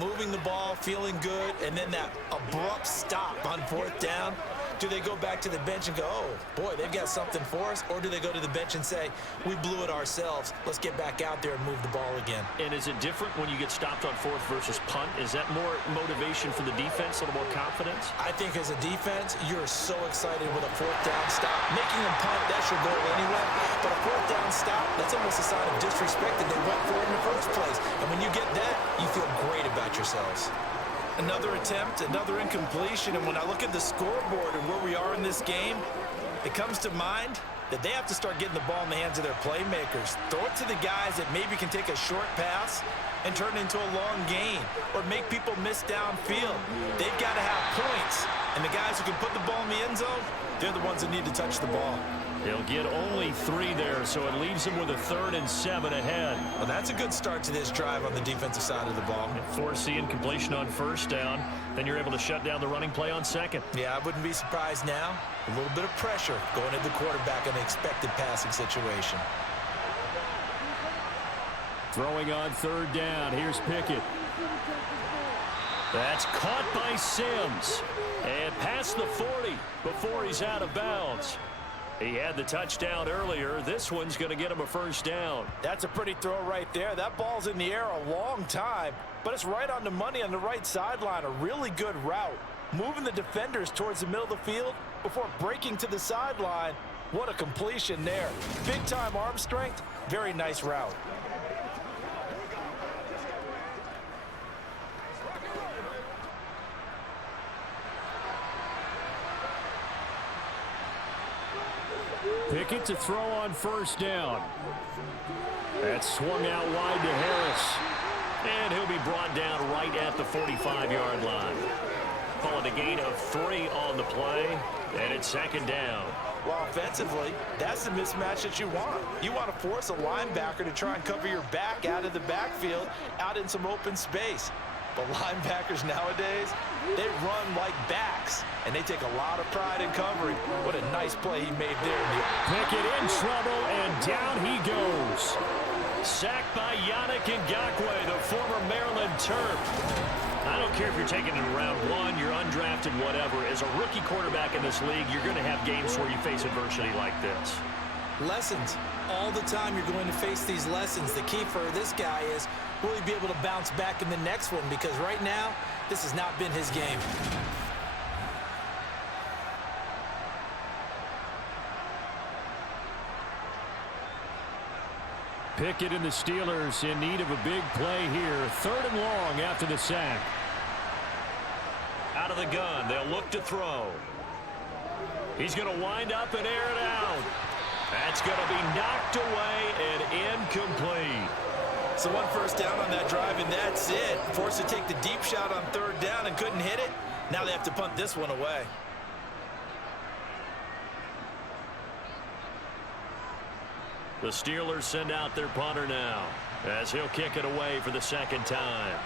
moving the ball, feeling good, and then that abrupt stop on 4th down, do they go back to the bench and go, oh, boy, they've got something for us? Or do they go to the bench and say, we blew it ourselves, let's get back out there and move the ball again? And is it different when you get stopped on 4th versus punt? Is that more motivation for the defense, a little more confidence? I think as a defense, you're so excited with a 4th down stop. Making them punt, that's your goal anyway. But a 4th down stop, that's almost a sign of disrespect that they went for it in the first place. And when you get that, you feel great about yourselves. Another attempt, another incompletion, and when I look at the scoreboard and where we are in this game, it comes to mind that they have to start getting the ball in the hands of their playmakers. Throw it to the guys that maybe can take a short pass and turn it into a long gain, or make people miss downfield. They've got to have points And the guys who can put the ball in the end zone, they're the ones that need to touch the ball. He'll get only 3 there, so it leaves him with a 3rd and 7 ahead. Well, that's a good start to this drive on the defensive side of the ball. Force the incompletion on 1st down, then you're able to shut down the running play on 2nd. Yeah, I wouldn't be surprised now. A little bit of pressure going at the quarterback in an expected passing situation. Throwing on 3rd down. Here's Pickett. That's caught by Sims. And past the 40 before he's out of bounds. He had the touchdown earlier. This one's going to get him a 1st down. That's a pretty throw right there. That ball's in the air a long time, but it's right on the money on the right sideline. A really good route. Moving the defenders towards the middle of the field before breaking to the sideline. What a completion there. Big-time arm strength. Very nice route. Pickett to throw on 1st down. That's swung out wide to Harris. And he'll be brought down right at the 45-yard line. Call it a gain of 3 on the play, and it's 2nd down. Well, offensively, that's the mismatch that you want. You want to force a linebacker to try and cover your back out of the backfield, out in some open space. But linebackers nowadays, they run like backs, and they take a lot of pride in covering. What a nice play he made there. Pickett in trouble, and down he goes. Sacked by Yannick Ngakoue, the former Maryland Terp. I don't care if you're taking it in round 1, you're undrafted, whatever. As a rookie quarterback in this league, you're going to have games where you face adversity like this. Lessons. All the time you're going to face these lessons. The key for this guy is will he be able to bounce back in the next one? Because right now, this has not been his game. Pickett and the Steelers in need of a big play here. 3rd and long after the sack. Out of the gun, they'll look to throw. He's going to wind up and air it out. That's going to be knocked away and incomplete. So 1 first down on that drive, and that's it. Forced to take the deep shot on 3rd down and couldn't hit it. Now they have to punt this one away. The Steelers send out their punter now as he'll kick it away for the 2nd time.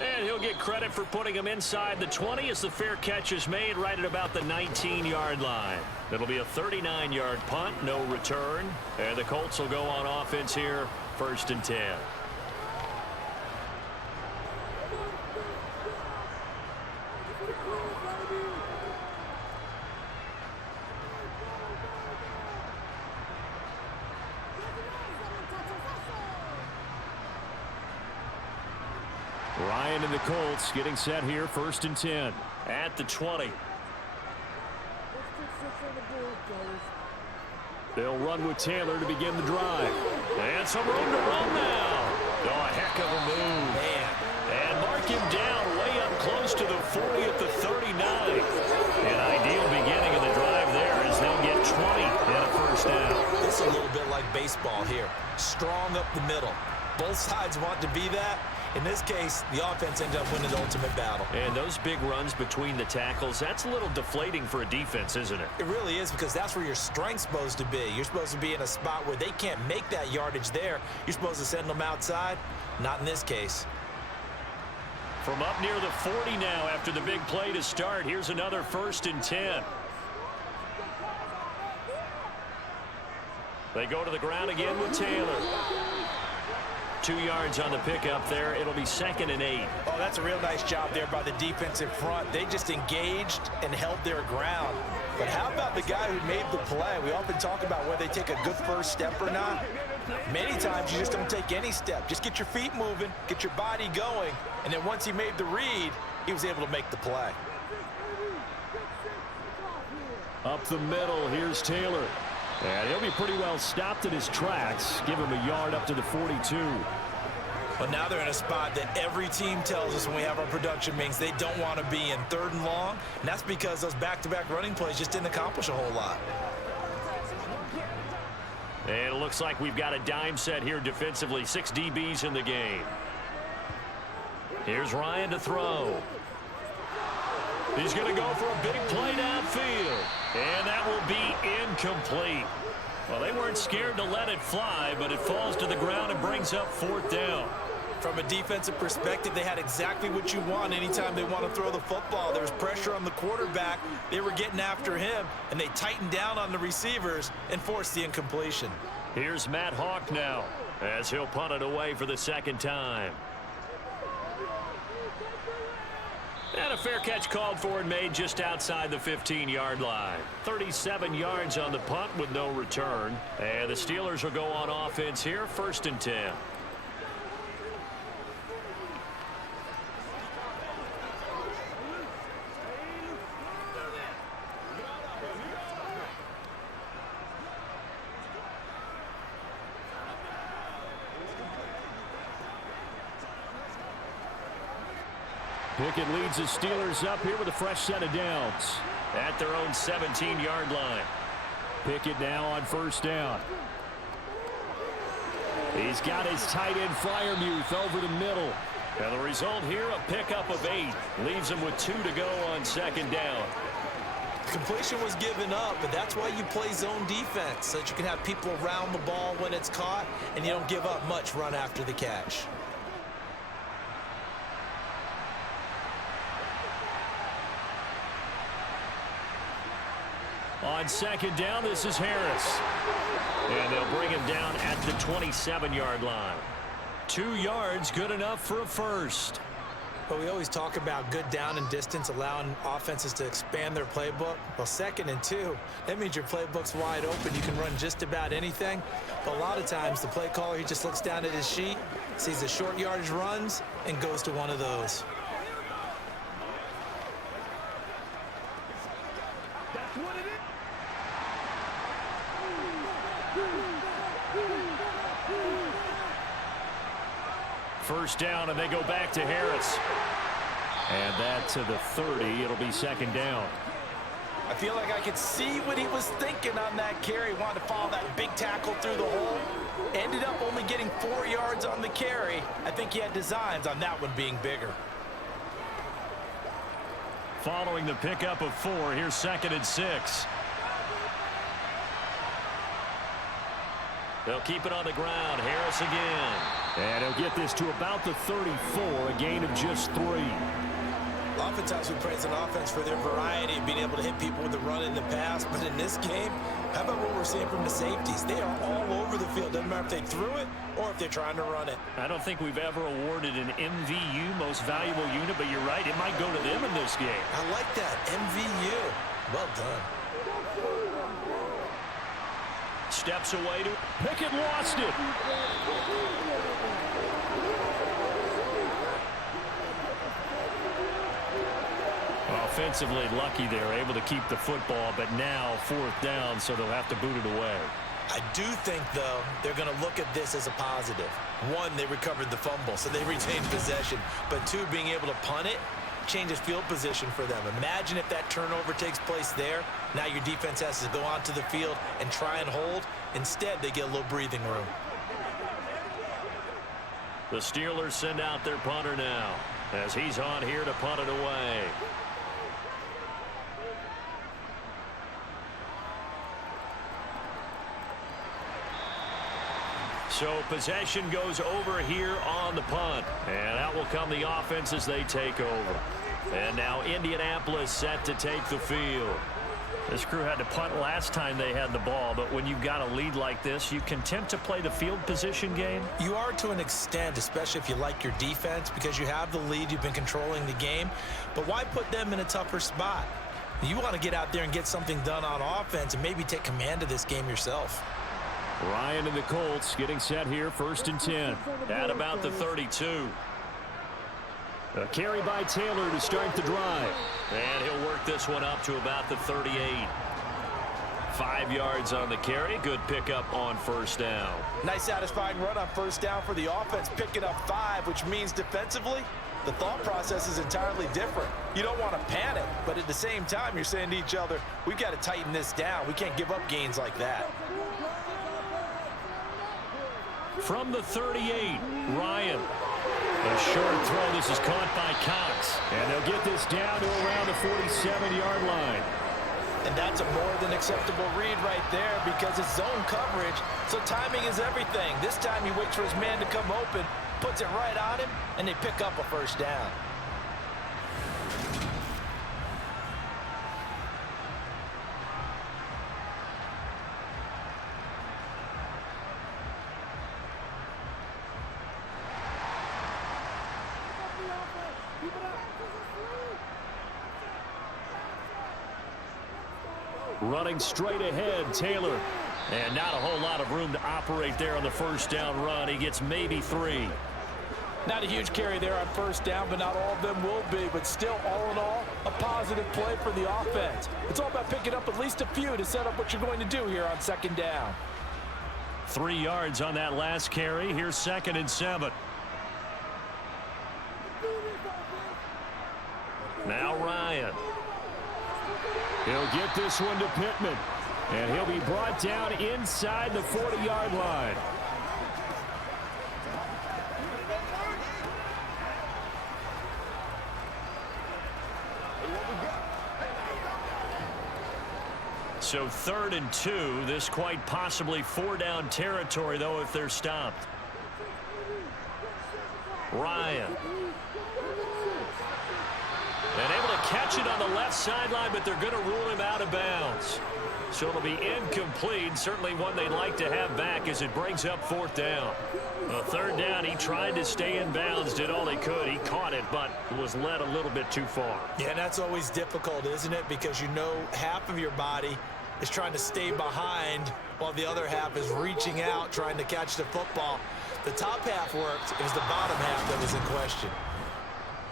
And he'll get credit for putting him inside the 20 as the fair catch is made right at about the 19-yard line. It'll be a 39-yard punt, no return. And the Colts will go on offense here, 1st and 10. Ryan and the Colts getting set here, 1st and 10 at the 20. They'll run with Taylor to begin the drive. And some room to run now. Oh, a heck of a move. Man. And mark him down way up close to the 40 at the 39. An ideal beginning of the drive there as they'll get 20 and a 1st down. This is a little bit like baseball here. Strong up the middle. Both sides want to be that. In this case, the offense ended up winning the ultimate battle. And those big runs between the tackles, that's a little deflating for a defense, isn't it? It really is, because that's where your strength's supposed to be. You're supposed to be in a spot where they can't make that yardage there. You're supposed to send them outside. Not in this case. From up near the 40 now after the big play to start. Here's another 1st and 10. They go to the ground again with Taylor. 2 yards on the pickup there. It'll be 2nd and 8. Oh, that's a real nice job there by the defense in front. They just engaged and held their ground. But how about the guy who made the play? We often talk about whether they take a good first step or not. Many times you just don't take any step. Just get your feet moving, get your body going, and then once he made the read, he was able to make the play. Up the middle, here's Taylor. And he'll be pretty well stopped in his tracks. Give him a yard up to the 42. But now they're in a spot that every team tells us when we have our production meetings they don't want to be in, 3rd and long. And that's because those back-to-back running plays just didn't accomplish a whole lot. And it looks like we've got a dime set here defensively. 6 DBs in the game. Here's Ryan to throw. He's going to go for a big play downfield. And that will be incomplete. Well, they weren't scared to let it fly, but it falls to the ground and brings up 4th down. From a defensive perspective, they had exactly what you want anytime they want to throw the football. There was pressure on the quarterback. They were getting after him, and they tightened down on the receivers and forced the incompletion. Here's Matt Hawk now as he'll punt it away for the 2nd time. And a fair catch called for and made just outside the 15-yard line. 37 yards on the punt with no return. And the Steelers will go on offense here, 1st and 10. Pickett leads the Steelers up here with a fresh set of downs at their own 17-yard line. Pickett now on 1st down. He's got his tight end Freiermuth over the middle. And the result here, a pickup of 8. Leaves him with 2 to go on 2nd down. Completion was given up, but that's why you play zone defense, so that you can have people around the ball when it's caught, and you don't give up much run after the catch. On 2nd down, this is Harris. And they'll bring him down at the 27-yard line. 2 yards, good enough for a first. But we always talk about good down and distance, allowing offenses to expand their playbook. Well, 2nd and 2, that means your playbook's wide open. You can run just about anything. But a lot of times, the play caller, he just looks down at his sheet, sees the short yardage runs, and goes to one of those. First down, and they go back to Harris. And that to the 30. It'll be 2nd down. I feel like I could see what he was thinking on that carry. Wanted to follow that big tackle through the hole. Ended up only getting 4 yards on the carry. I think he had designs on that one being bigger. Following the pickup of 4, here's 2nd and 6. They'll keep it on the ground. Harris again. And he'll get this to about the 34, a gain of just 3. Oftentimes we praise an offense for their variety of being able to hit people with the run and the pass. But in this game, how about what we're seeing from the safeties? They are all over the field. Doesn't matter if they threw it or if they're trying to run it. I don't think we've ever awarded an MVU, most valuable unit, but you're right. It might go to them in this game. I like that. MVU. Well done. Steps away to Pickett lost it. Offensively lucky they're able to keep the football, but now 4th down, so they'll have to boot it away. I do think, though, they're going to look at this as a positive. 1, they recovered the fumble, so they retained possession. But 2, being able to punt it changes field position for them. Imagine if that turnover takes place there. Now your defense has to go onto the field and try and hold. Instead, they get a little breathing room. The Steelers send out their punter now as he's on here to punt it away. So possession goes over here on the punt. And out will come the offense as they take over. And now Indianapolis set to take the field. This crew had to punt last time they had the ball, but when you've got a lead like this, you content to play the field position game? You are to an extent, especially if you like your defense, because you have the lead, you've been controlling the game. But why put them in a tougher spot? You want to get out there and get something done on offense and maybe take command of this game yourself. Ryan and the Colts getting set here, 1st and 10. At about the 32. A carry by Taylor to start the drive. And he'll work this one up to about the 38. 5 yards on the carry. Good pickup on 1st down. Nice satisfying run on 1st down for the offense, picking up 5, which means defensively, the thought process is entirely different. You don't want to panic, but at the same time, you're saying to each other, we've got to tighten this down. We can't give up gains like that. From the 38, Ryan. A short throw. This is caught by Cox. And they'll get this down to around the 47-yard line. And that's a more than acceptable read right there because it's zone coverage, so timing is everything. This time he waits for his man to come open, puts it right on him, and they pick up a first down. Running straight ahead, Taylor. And not a whole lot of room to operate there on the first down run. He gets maybe 3. Not a huge carry there on first down, but not all of them will be. But still, all in all, a positive play for the offense. It's all about picking up at least a few to set up what you're going to do here on second down. 3 yards on that last carry. Here's 2nd and 7. Now Ryan. He'll get this one to Pittman. And he'll be brought down inside the 40-yard line. So 3rd and 2. This quite possibly 4-down territory, though, if they're stopped. Ryan. And able to catch it on the left sideline, but they're going to rule him out of bounds. So it'll be incomplete. Certainly one they'd like to have back as it brings up 4th down. 3rd down, he tried to stay in bounds, did all he could. He caught it, but was led a little bit too far. Yeah, and that's always difficult, isn't it? Because you know half of your body is trying to stay behind while the other half is reaching out, trying to catch the football. The top half worked. It was the bottom half that was in question.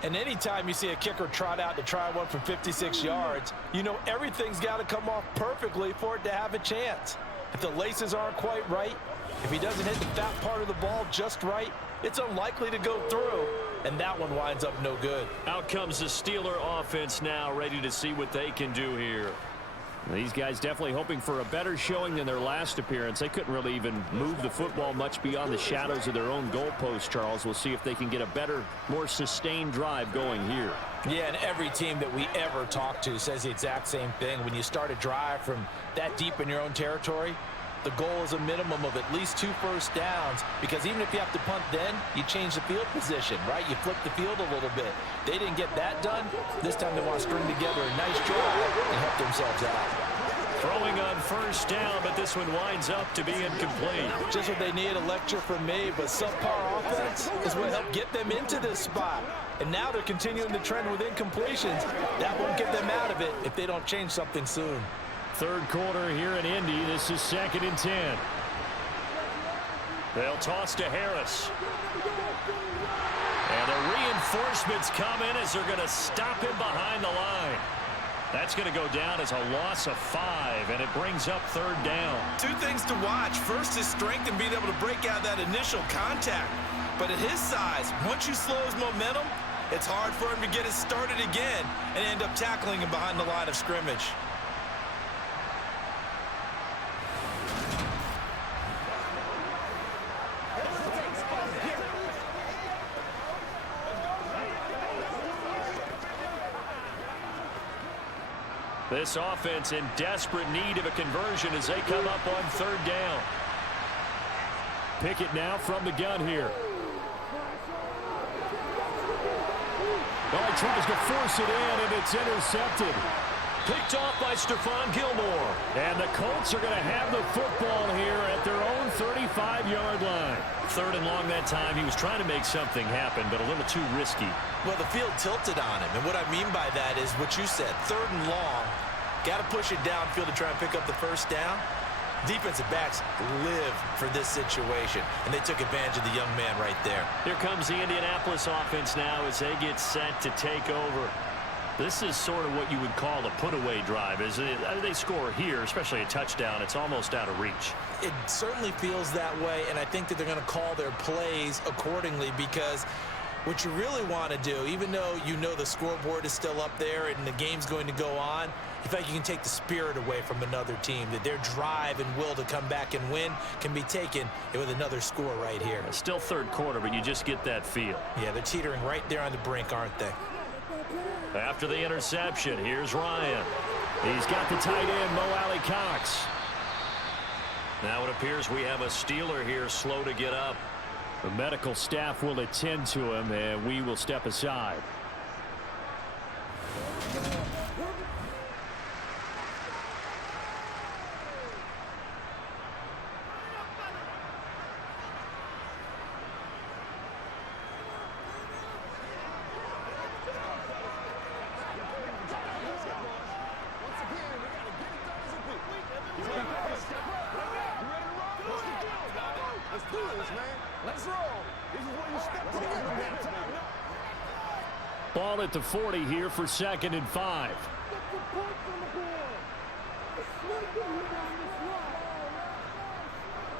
And anytime you see a kicker trot out to try one from 56 yards, you know everything's got to come off perfectly for it to have a chance. If the laces aren't quite right, if he doesn't hit the fat part of the ball just right, it's unlikely to go through, and that one winds up no good. Out comes the Steeler offense now, ready to see what they can do here. These guys definitely hoping for a better showing than their last appearance. They couldn't really even move the football much beyond the shadows of their own goalpost, Charles. We'll see if they can get a better, more sustained drive going here. Yeah, and every team that we ever talk to says the exact same thing. When you start a drive from that deep in your own territory, the goal is a minimum of at least 2 first downs, because even if you have to punt then, you change the field position, right? You flip the field a little bit. They didn't get that done. This time they want to string together a nice drive and help themselves out. Throwing on first down, but this one winds up to be incomplete. Just what they need, a lecture from me, but subpar offense is what helped get them into this spot. And now they're continuing the trend with incompletions. That won't get them out of it if they don't change something soon. 3rd quarter here in Indy. This is 2nd and 10. They'll toss to Harris. And the reinforcements come in as they're going to stop him behind the line. That's going to go down as a loss of 5, and it brings up 3rd down. 2 things to watch. First, his strength and being able to break out that initial contact. But at his size, once you slow his momentum, it's hard for him to get it started again and end up tackling him behind the line of scrimmage. This offense in desperate need of a conversion as they come up on 3rd down. Pickett now from the gun here. Well, he tries to force it in, and it's intercepted. Picked off by Stephon Gilmore. And the Colts are going to have the football here at their own 35-yard line. 3rd and long that time. He was trying to make something happen, but a little too risky. Well, the field tilted on him, and what I mean by that is what you said, 3rd and long. Got to push it downfield to try and pick up the first down. Defensive backs live for this situation, and they took advantage of the young man right there. Here comes the Indianapolis offense now as they get set to take over. This is sort of what you would call a put-away drive. As they score here, especially a touchdown, it's almost out of reach. It certainly feels that way, and I think that they're going to call their plays accordingly, because What you really want to do, even though you know the scoreboard is still up there and the game's going to go on, you feel like you can take the spirit away from another team, that their drive and will to come back and win can be taken with another score right here. It's still third quarter, but you just get that feel. Yeah, they're teetering right there on the brink, aren't they? After the interception, here's Ryan. He's got the tight end, Mo Alley-Cox. Now it appears we have a Steeler here slow to get up. The medical staff will attend to him, and we will step aside. Ball at the 40 here for 2nd and 5.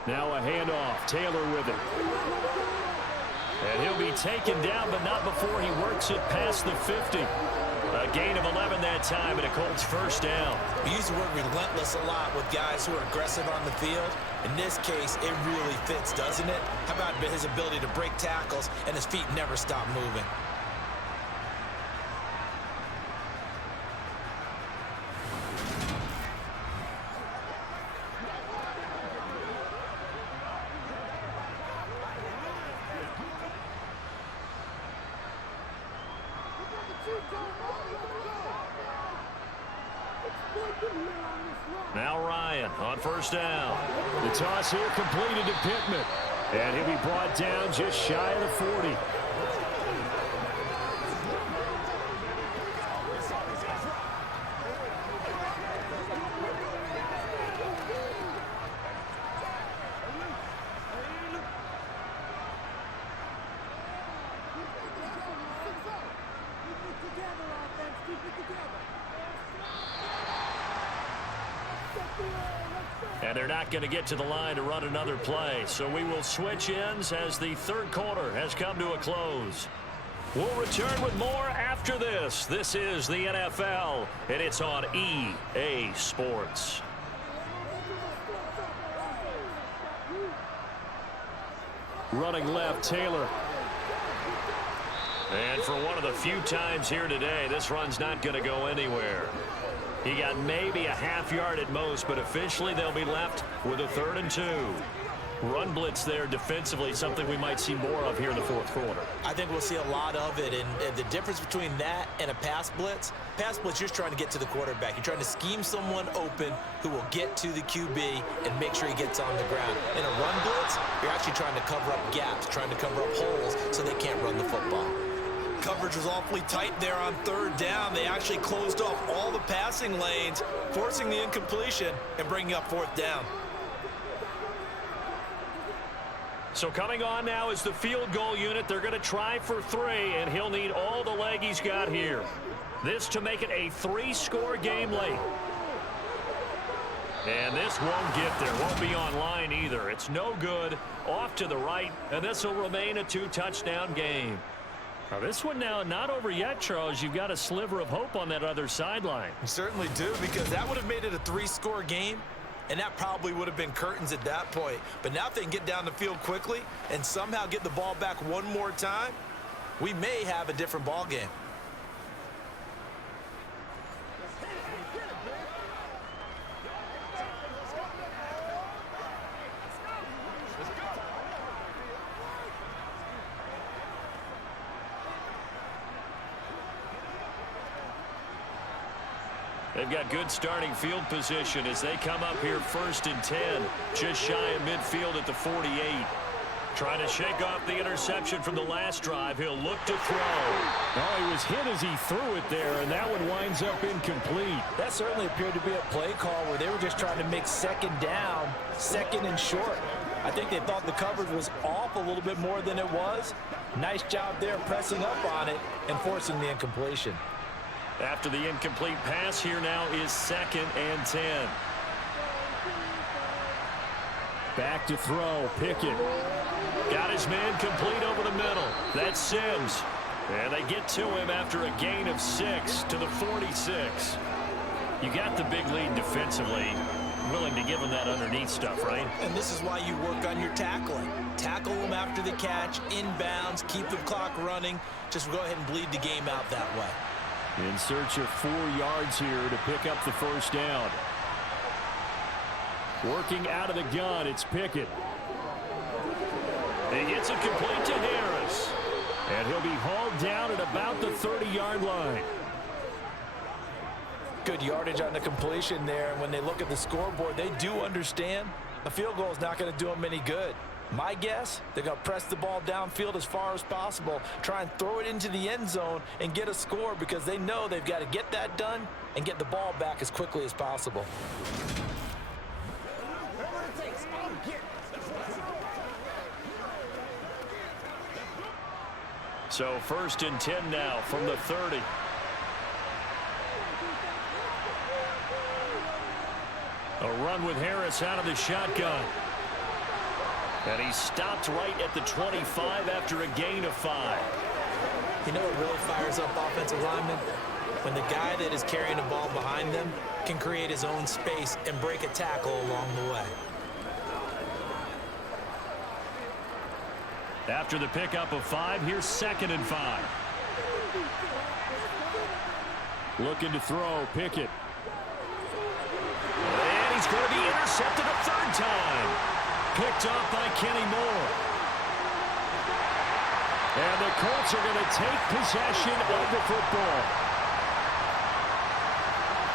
Now a handoff. Taylor with it. And he'll be taken down, but not before he works it past the 50. A gain of 11 that time, and a Colts first down. We use the word relentless a lot with guys who are aggressive on the field. In this case, it really fits, doesn't it? How about his ability to break tackles and his feet never stop moving? Now Ryan on first down. The toss here completed to Pittman. And he'll be brought down just shy of the 40. And they're not going to get to the line to run another play. So we will switch ends as the third quarter has come to a close. We'll return with more after this. This is the NFL, and it's on EA Sports. Running left, Taylor. And for one of the few times here today, this run's not going to go anywhere. He got maybe a half yard at most, but officially they'll be left with a 3rd and 2. Run blitz there defensively, something we might see more of here in the fourth quarter. I think we'll see a lot of it, and the difference between that and a pass blitz, you're just trying to get to the quarterback. You're trying to scheme someone open who will get to the QB and make sure he gets on the ground. In a run blitz, you're actually trying to cover up gaps, trying to cover up holes so they can't run the football. Coverage was awfully tight there on 3rd down. They actually closed off all the passing lanes, forcing the incompletion and bringing up 4th down. So coming on now is the field goal unit. They're going to try for 3, and he'll need all the leg he's got here. This to make it a 3-score game late. And this won't get there. Won't be online either. It's no good. Off to the right, and this will remain a 2-touchdown game. Now this one now not over yet, Charles. You've got a sliver of hope on that other sideline. You certainly do, because that would have made it a 3-score game, and that probably would have been curtains at that point. But now if they can get down the field quickly and somehow get the ball back one more time, we may have a different ball game. They've got good starting field position as they come up here 1st and 10, just shy of midfield at the 48. Trying to shake off the interception from the last drive. He'll look to throw. Oh, he was hit as he threw it there, and that one winds up incomplete. That certainly appeared to be a play call where they were just trying to make 2nd down, 2nd and short. I think they thought the coverage was off a little bit more than it was. Nice job there pressing up on it and forcing the incompletion. After the incomplete pass, here now is 2nd and 10. Back to throw, Pickett. Got his man complete over the middle. That's Sims. And they get to him after a gain of 6 to the 46. You got the big lead defensively. Willing to give him that underneath stuff, right? And this is why you work on your tackling. Tackle them after the catch, inbounds, keep the clock running. Just go ahead and bleed the game out that way. In search of 4 yards here to pick up the first down. Working out of the gun, it's Pickett. He gets it complete to Harris. And he'll be hauled down at about the 30-yard line. Good yardage on the completion there. And when they look at the scoreboard, they do understand a field goal is not going to do them any good. My guess, they're going to press the ball downfield as far as possible, try and throw it into the end zone and get a score because they know they've got to get that done and get the ball back as quickly as possible. So 1st and 10 now from the 30. A run with Harris out of the shotgun. And he stopped right at the 25 after a gain of 5. You know what really fires up offensive linemen? When the guy that is carrying the ball behind them can create his own space and break a tackle along the way. After the pickup of 5, here's 2nd and 5. Looking to throw, Pickett. And he's going to be intercepted a 3rd time. Picked up by Kenny Moore. And the Colts are going to take possession of the football.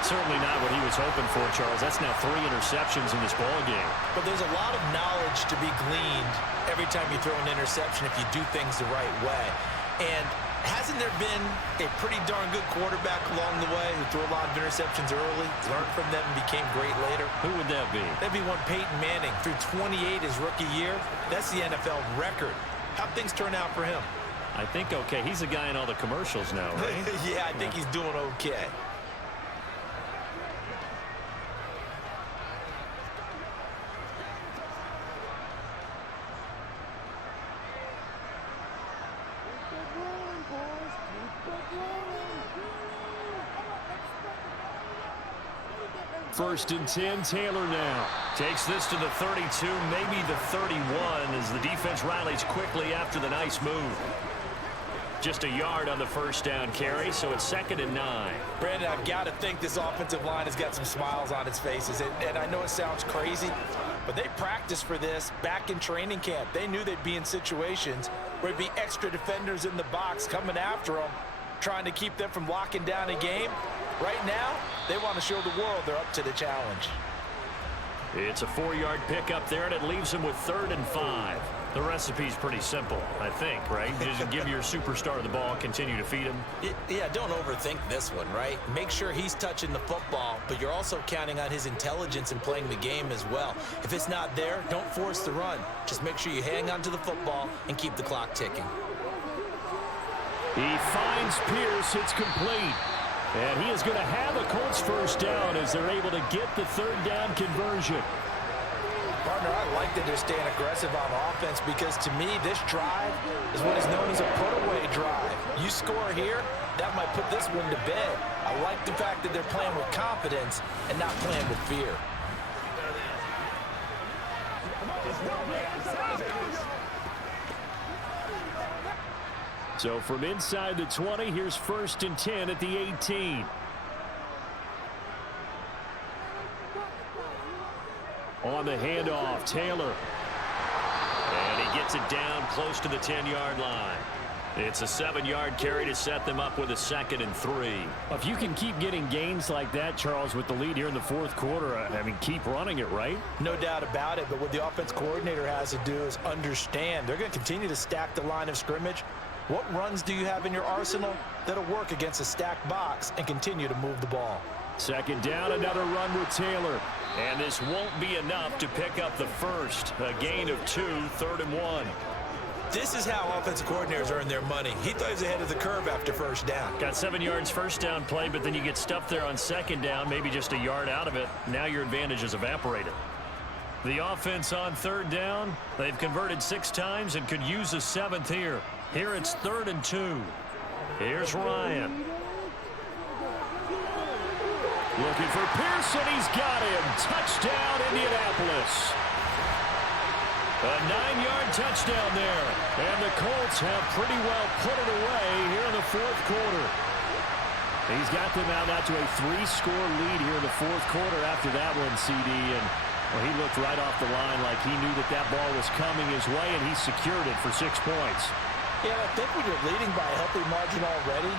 Certainly not what he was hoping for, Charles. That's now 3 interceptions in this ball game. But there's a lot of knowledge to be gleaned every time you throw an interception if you do things the right way. And hasn't there been a pretty darn good quarterback along the way who threw a lot of interceptions early, learned from them, and became great later? Who would that be? That'd be one Peyton Manning. Threw 28 his rookie year. That's the NFL record. How'd things turn out for him? I think okay. He's a guy in all the commercials now, right? Yeah, I think he's doing okay. First and 10, Taylor now. Takes this to the 32, maybe the 31, as the defense rallies quickly after the nice move. Just a yard on the first down carry, so it's 2nd and 9. Brandon, I've got to think this offensive line has got some smiles on its faces. And I know it sounds crazy, but they practiced for this back in training camp. They knew they'd be in situations where there'd be extra defenders in the box coming after them, trying to keep them from locking down a game. Right now, they want to show the world they're up to the challenge. It's a 4-yard pickup there, and it leaves them with 3rd and 5. The recipe's pretty simple, I think, right? Just give your superstar the ball, continue to feed him. Yeah, don't overthink this one, right? Make sure he's touching the football, but you're also counting on his intelligence in playing the game as well. If it's not there, don't force the run. Just make sure you hang on to the football and keep the clock ticking. He finds Pierce. It's complete. And he is going to have a Colts first down as they're able to get the 3rd down conversion. Partner, I like that they're staying aggressive on offense because to me, this drive is what is known as a put-away drive. You score here, that might put this one to bed. I like the fact that they're playing with confidence and not playing with fear. So from inside the 20, here's 1st and 10 at the 18. On the handoff, Taylor. And he gets it down close to the 10-yard line. It's a 7-yard carry to set them up with a 2nd and 3. If you can keep getting gains like that, Charles, with the lead here in the 4th quarter, I mean, keep running it, right? No doubt about it, but what the offense coordinator has to do is understand. They're going to continue to stack the line of scrimmage. What runs do you have in your arsenal that'll work against a stacked box and continue to move the ball? 2nd down, another run with Taylor. And this won't be enough to pick up the first. A gain of 2, 3rd and 1. This is how offensive coordinators earn their money. He thought he was ahead of the curve after first down. Got 7 yards first down play, but then you get stuffed there on 2nd down, maybe just a yard out of it. Now your advantage is evaporated. The offense on third down. They've converted 6 times and could use a 7th here. Here it's 3rd and 2. Here's Ryan. Looking for Pearson. He's got him. Touchdown, Indianapolis. A 9-yard touchdown there. And the Colts have pretty well put it away here in the 4th quarter. He's got them out now to a 3-score lead here in the 4th quarter after that one, CD. And well, he looked right off the line like he knew that that ball was coming his way, and he secured it for 6 points. Yeah, I think when you're leading by a healthy margin already,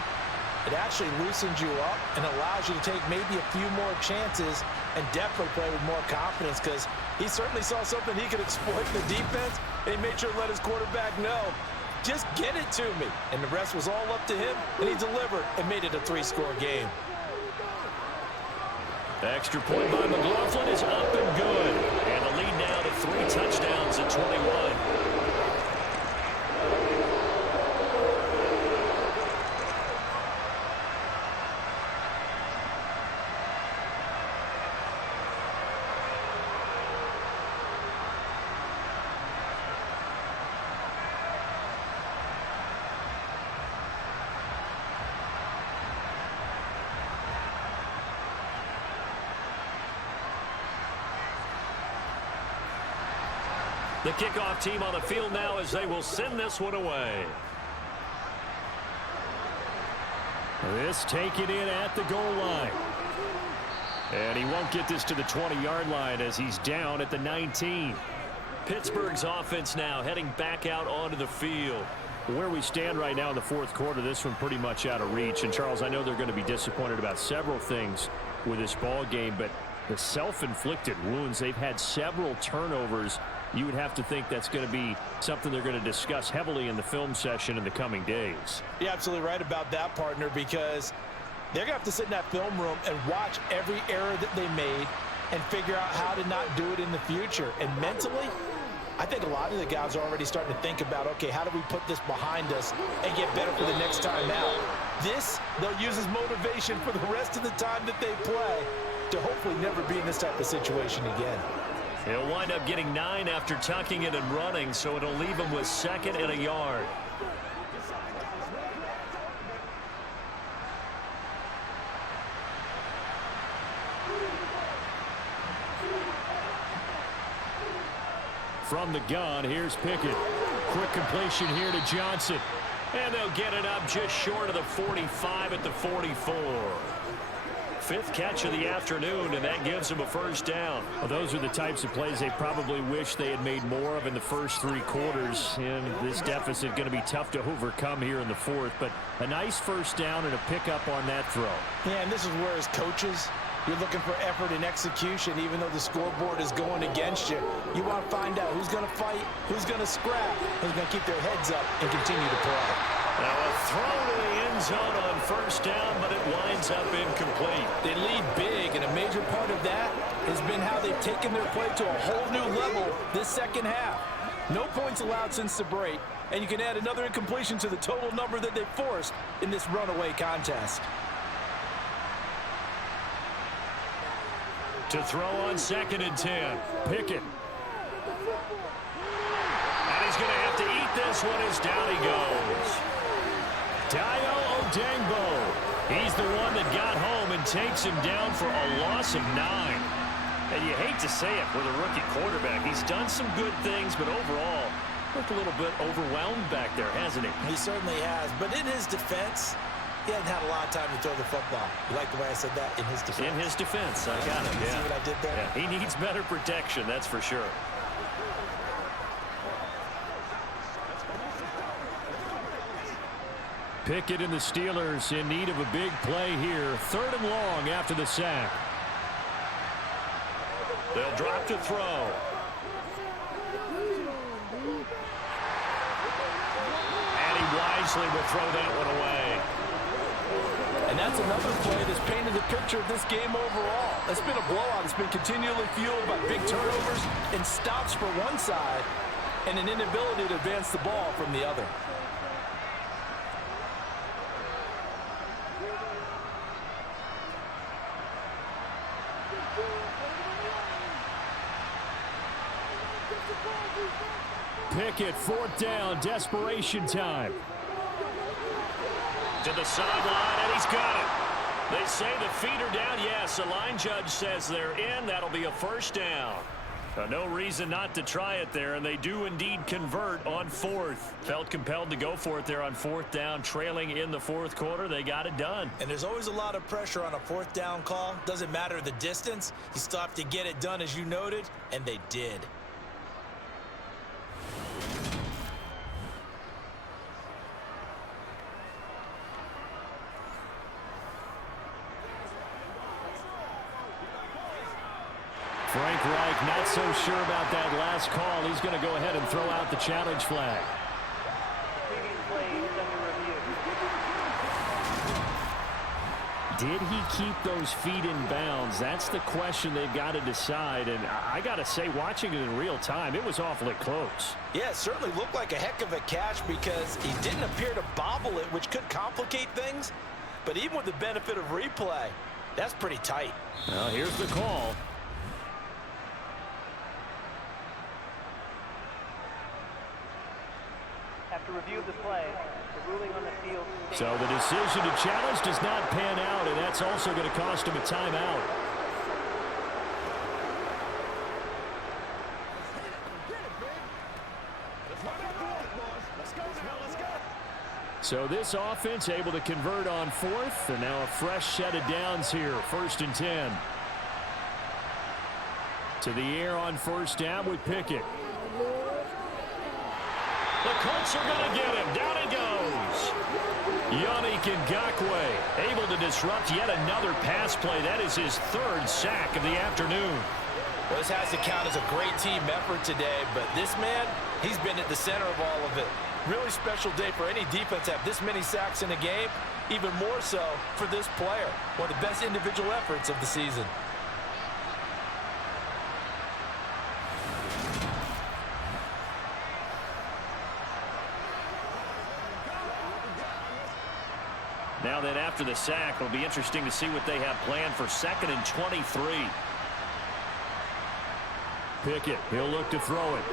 it actually loosens you up and allows you to take maybe a few more chances and definitely play with more confidence, because he certainly saw something he could exploit in the defense, and he made sure to let his quarterback know, just get it to me. And the rest was all up to him, and he delivered and made it a 3-score game. The extra point by McLaughlin is up and good. And the lead now to 3 touchdowns at 21. The kickoff team on the field now as they will send this one away. This taken in at the goal line. And he won't get this to the 20-yard line as he's down at the 19. Pittsburgh's offense now heading back out onto the field. Where we stand right now in the 4th quarter, this one pretty much out of reach. And, Charles, I know they're going to be disappointed about several things with this ball game, but the self-inflicted wounds, they've had several turnovers. You would have to think that's going to be something they're going to discuss heavily in the film session in the coming days. You're absolutely right about that, partner, because they're going to have to sit in that film room and watch every error that they made and figure out how to not do it in the future. And mentally, I think a lot of the guys are already starting to think about, okay, how do we put this behind us and get better for the next time out? This, they'll use as motivation for the rest of the time that they play to hopefully never be in this type of situation again. He'll wind up getting 9 after tucking it and running, so it'll leave him with 2nd and 1 yard. From the gun, here's Pickett. Quick completion here to Johnson. And they'll get it up just short of the 45 at the 44. 5th catch of the afternoon, and that gives them a 1st down. Well, those are the types of plays they probably wish they had made more of in the first 3 quarters. And this deficit going to be tough to overcome here in the 4th. But a nice 1st down and a pickup on that throw. Yeah, and this is where, as coaches, you're looking for effort and execution, even though the scoreboard is going against you. You want to find out who's going to fight, who's going to scrap, who's going to keep their heads up and continue to play. Now a throw to the end zone on 1st down, but it winds up incomplete. They lead big, and a major part of that has been how they've taken their play to a whole new level this second half. No points allowed since the break, and you can add another incompletion to the total number that they've forced in this runaway contest. To throw on 2nd and 10. Pickett. And he's going to have to eat this one as down he goes. Dayo Odengbo. He's the one that got home and takes him down for a loss of 9. And you hate to say it with a rookie quarterback. He's done some good things, but overall, looked a little bit overwhelmed back there, hasn't he? He certainly has. But in his defense, he hadn't had a lot of time to throw the football. You like the way I said that? In his defense. In his defense. I got it. See what I did there? Yeah, he needs better protection, that's for sure. Pickett and the Steelers in need of a big play here. 3rd and long after the sack. They'll drop to throw. And he wisely will throw that one away. And that's another play that's painted the picture of this game overall. It's been a blowout. It's been continually fueled by big turnovers and stops for one side and an inability to advance the ball from the other. Pickett, 4th down, desperation time. To the sideline, and he's got it. They say the feet are down. Yes, the line judge says they're in. That'll be a 1st down. No reason not to try it there, and they do indeed convert on 4th. Felt compelled to go for it there on 4th down, trailing in the 4th quarter. They got it done. And there's always a lot of pressure on a 4th down call. Doesn't matter the distance. You still have to get it done, as you noted, and they did. Frank Reich not so sure about that last call. He's going to go ahead and throw out the challenge flag. Did he keep those feet in bounds? That's the question they've got to decide. And I got to say, watching it in real time, it was awfully close. Yeah, it certainly looked like a heck of a catch because he didn't appear to bobble it, which could complicate things. But even with the benefit of replay, that's pretty tight. Well, here's the call. After review of the play, the ruling on the field. So the decision to challenge does not pan out, and that's also going to cost him a timeout. So this offense able to convert on 4th, and now a fresh set of downs here, 1st and 10. To the air on 1st down with Pickett. The Colts are going to get him. Down he goes. Yannick Ngakoue Able to disrupt yet another pass play. That is his 3rd sack of the afternoon. Well, this has to count as a great team effort today, but this man, he's been at the center of all of it. Really special day for any defense to have this many sacks in a game, even more so for this player. One of the best individual efforts of the season. Now then, after the sack, it'll be interesting to see what they have planned for 2nd and 23. Pickett, he'll look to throw it.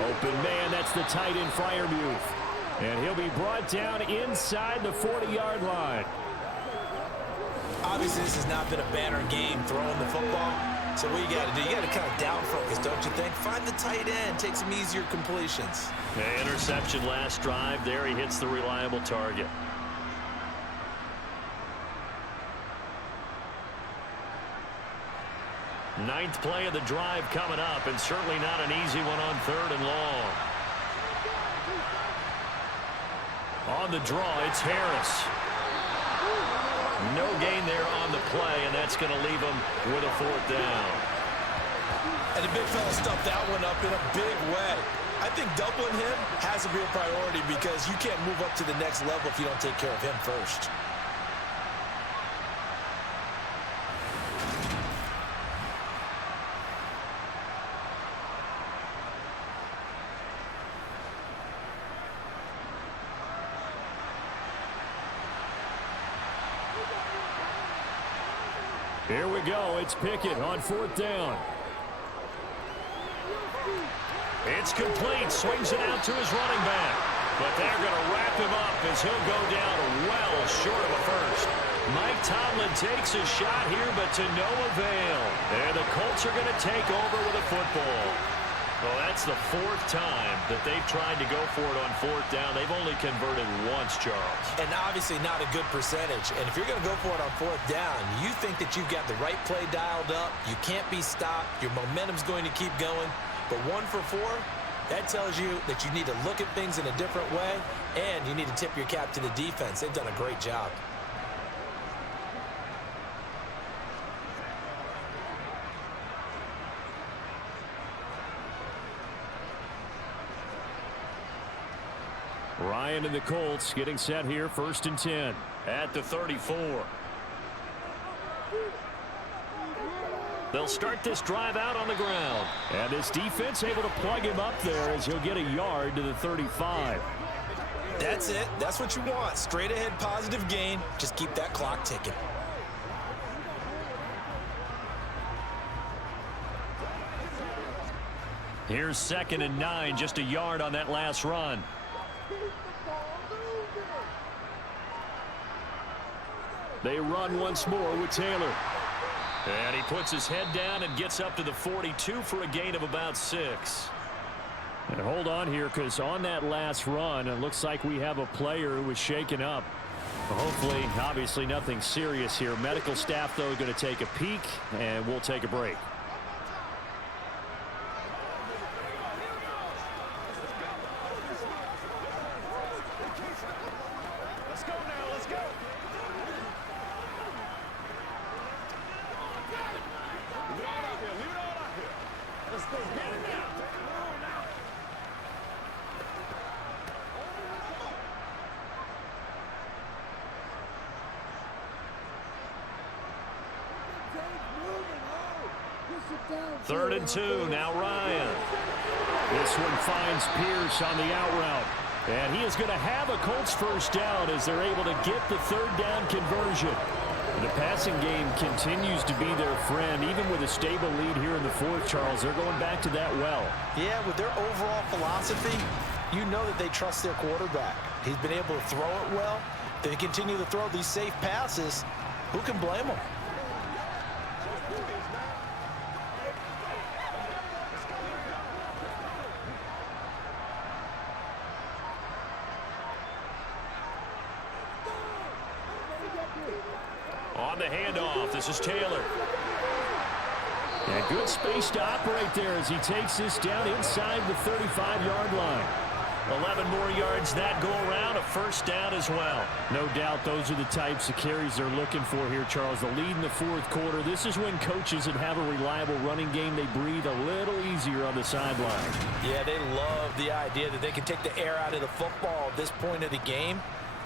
Open man, that's the tight end Freiermuth. And he'll be brought down inside the 40-yard line. Obviously, this has not been a banner game throwing the football. So what you got to do, you got to kind of down focus, don't you think? Find the tight end, take some easier completions. The interception last drive. There he hits the reliable target. 9th play of the drive coming up, and certainly not an easy one on 3rd and long. On the draw, it's Harris. No gain there on the play, and that's going to leave him with a 4th down. And the big fella stuffed that one up in a big way. I think doubling him has to be a priority because you can't move up to the next level if you don't take care of him first. Here we go. It's Pickett on 4th down. It's complete. Swings it out to his running back. But they're going to wrap him up as he'll go down well short of a 1st. Mike Tomlin takes a shot here, but to no avail. And the Colts are going to take over with a football. Well, that's the 4th time that they've tried to go for it on 4th down. They've only converted once, Charles. And obviously not a good percentage. And if you're going to go for it on 4th down, you think that you've got the right play dialed up. You can't be stopped. Your momentum's going to keep going. But 1 for 4, that tells you that you need to look at things in a different way, and you need to tip your cap to the defense. They've done a great job. Ryan and the Colts getting set here, 1st and 10. At the 34. They'll start this drive out on the ground. And this defense able to plug him up there as he'll get a yard to the 35. That's it. That's what you want. Straight ahead positive gain. Just keep that clock ticking. Here's 2nd and 9, just a yard on that last run. They run once more with Taylor. And he puts his head down and gets up to the 42 for a gain of about 6. And hold on here, because on that last run, it looks like we have a player who was shaken up. Hopefully, obviously nothing serious here. Medical staff, though, going to take a peek, and we'll take a break. Let's go now, let's go. Leave it all out here, leave it all out here. Let's go, get it now. Third and 2, now Ryan. This one finds Pierce on the out route. And he is going to have a Colts first down as they're able to get the third down conversion. The passing game continues to be their friend, even with a stable lead here in the fourth, Charles. They're going back to that well. Yeah, with their overall philosophy, you know that they trust their quarterback. He's been able to throw it well. They continue to throw these safe passes. Who can blame them? On the handoff, this is Taylor. And good space to operate there as he takes this down inside the 35-yard line. 11 more yards that go around, a first down as well. No doubt those are the types of carries they're looking for here, Charles. The lead in the fourth quarter. This is when coaches that have a reliable running game, they breathe a little easier on the sideline. Yeah, they love the idea that they can take the air out of the football at this point of the game.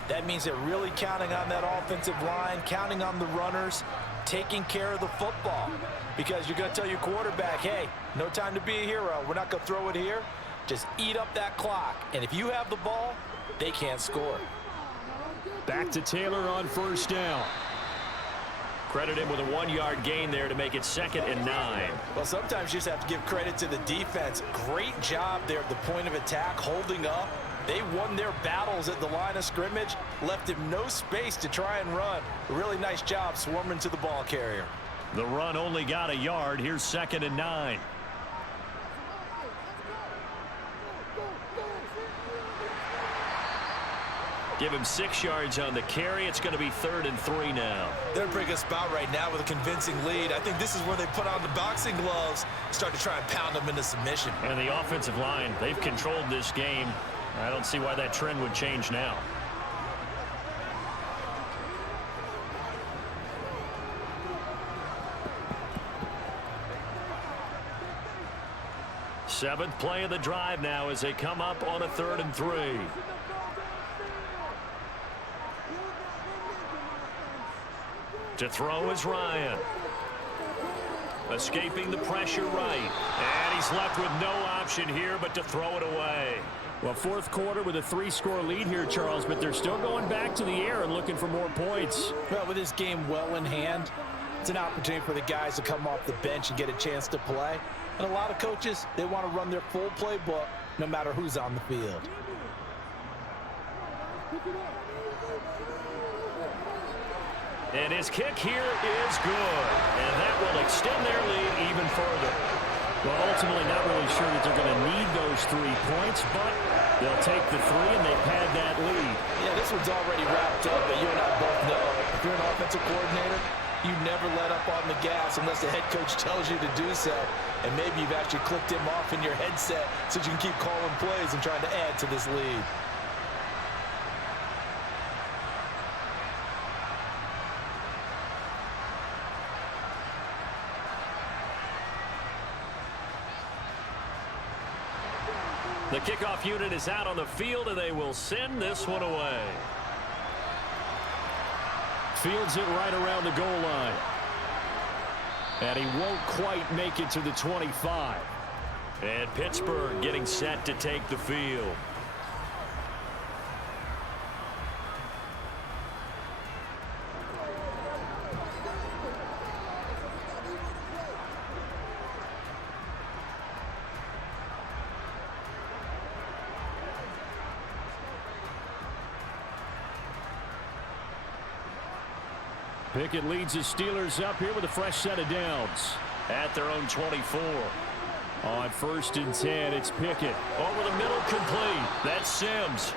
That means they're really counting on that offensive line, counting on the runners, taking care of the football. Because you're going to tell your quarterback, hey, no time to be a hero. We're not going to throw it here. Just eat up that clock. And if you have the ball, they can't score. Back to Taylor on first down. Credit him with a 1-yard gain there to make it 2nd and 9. Well, sometimes you just have to give credit to the defense. Great job there at the point of attack, holding up. They won their battles at the line of scrimmage, left him no space to try and run. A really nice job swarming to the ball carrier. The run only got a yard. Here's 2nd and 9. Give him 6 yards on the carry. It's going to be 3rd and 3 now. They're in a pretty good spot right now with a convincing lead. I think this is where they put on the boxing gloves, start to try and pound them into submission. And the offensive line, they've controlled this game. I don't see why that trend would change now. Seventh play of the drive now as they come up on a 3rd and 3. To throw is Ryan. Escaping the pressure right. And he's left with no option here but to throw it away. Well, fourth quarter with a 3-score lead here, Charles, but they're still going back to the air and looking for more points. Well, with this game well in hand, it's an opportunity for the guys to come off the bench and get a chance to play. And a lot of coaches, they want to run their full playbook no matter who's on the field. And his kick here is good. And that will extend their lead even further. Well, ultimately not really sure that they're going to need those 3 points, but they'll take the 3 and they pad that lead. Yeah, this one's already wrapped up, but you and I both know if you're an offensive coordinator, you never let up on the gas unless the head coach tells you to do so. And maybe you've actually clicked him off in your headset so you can keep calling plays and trying to add to this lead. The kickoff unit is out on the field, and they will send this one away. Fields it right around the goal line. And he won't quite make it to the 25. And Pittsburgh getting set to take the field. Pickett leads the Steelers up here with a fresh set of downs. At their own 24. On 1st and 10, it's Pickett. Over the middle, complete. That's Sims.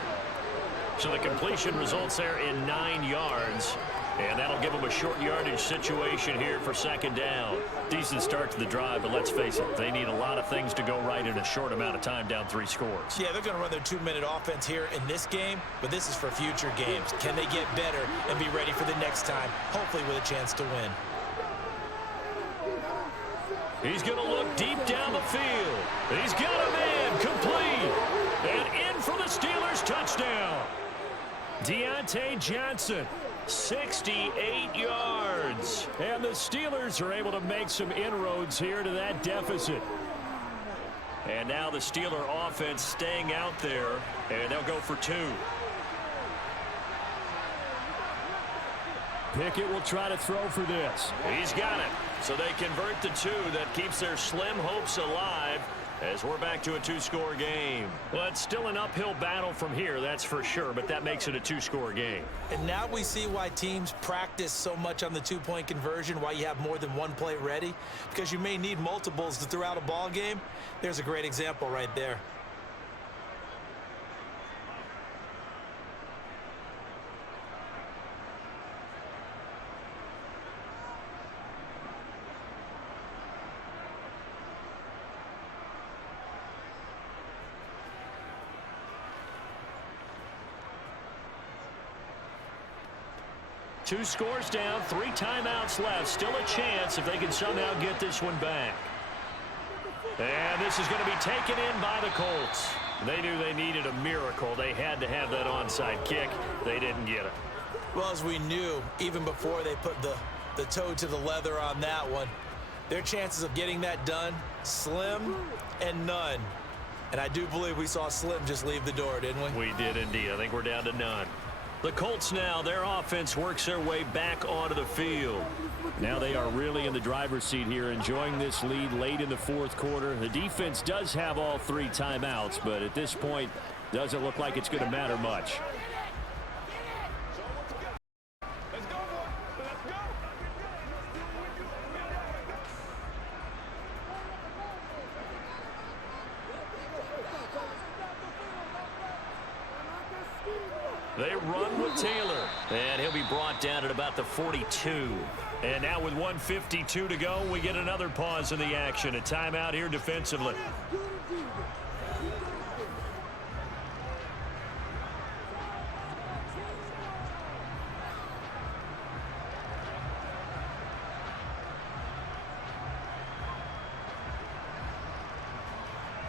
So the completion results there in 9 yards. And that'll give them a short yardage situation here for 2nd down. Decent start to the drive, but let's face it, they need a lot of things to go right in a short amount of time down 3 scores. Yeah, they're going to run their 2-minute offense here in this game, but this is for future games. Can they get better and be ready for the next time, hopefully with a chance to win? He's going to look deep down the field. He's got a man, complete. And in for the Steelers, touchdown. Deontay Johnson, 68 yards. And the Steelers are able to make some inroads here to that deficit. And now the Steeler offense staying out there, and they'll go for 2. Pickett will try to throw for this. He's got it. So they convert the 2. That keeps their slim hopes alive as we're back to a 2-score game. Well, it's still an uphill battle from here, that's for sure, but that makes it a 2-score game. And now we see why teams practice so much on the 2-point conversion, why you have more than one play ready, because you may need multiples to throughout a ball game. There's a great example right there. Two scores down, 3 timeouts left. Still a chance if they can somehow get this one back. And this is going to be taken in by the Colts. They knew they needed a miracle. They had to have that onside kick. They didn't get it. Well, as we knew, even before they put the toe to the leather on that one, their chances of getting that done, slim and none. And I do believe we saw Slim just leave the door, didn't we? We did indeed. I think we're down to none. The Colts now, their offense works their way back onto the field. Now they are really in the driver's seat here, enjoying this lead late in the 4th quarter. The defense does have all 3 timeouts, but at this point, doesn't look like it's going to matter much. They run with Taylor, and he'll be brought down at about the 42. And now with 1:52 to go, we get another pause in the action. A timeout here defensively.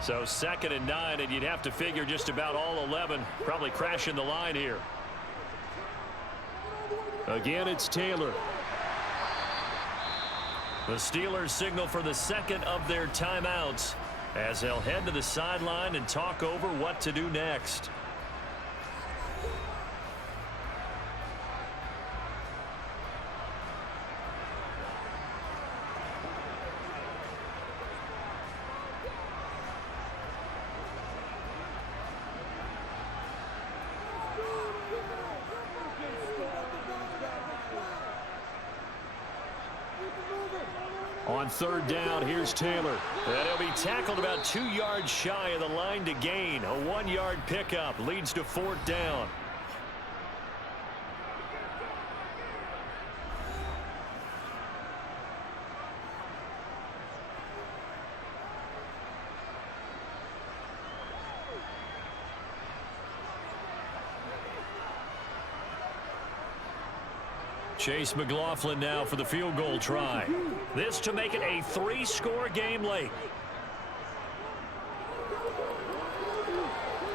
So 2nd and 9, and you'd have to figure just about all 11 probably crashing the line here. Again, it's Taylor. The Steelers signal for the 2nd of their timeouts as they'll head to the sideline and talk over what to do next. On 3rd down, here's Taylor. And he'll be tackled about 2 yards shy of the line to gain. A 1-yard pickup leads to 4th down. Chase McLaughlin now for the field goal try. This to make it a 3-score game late.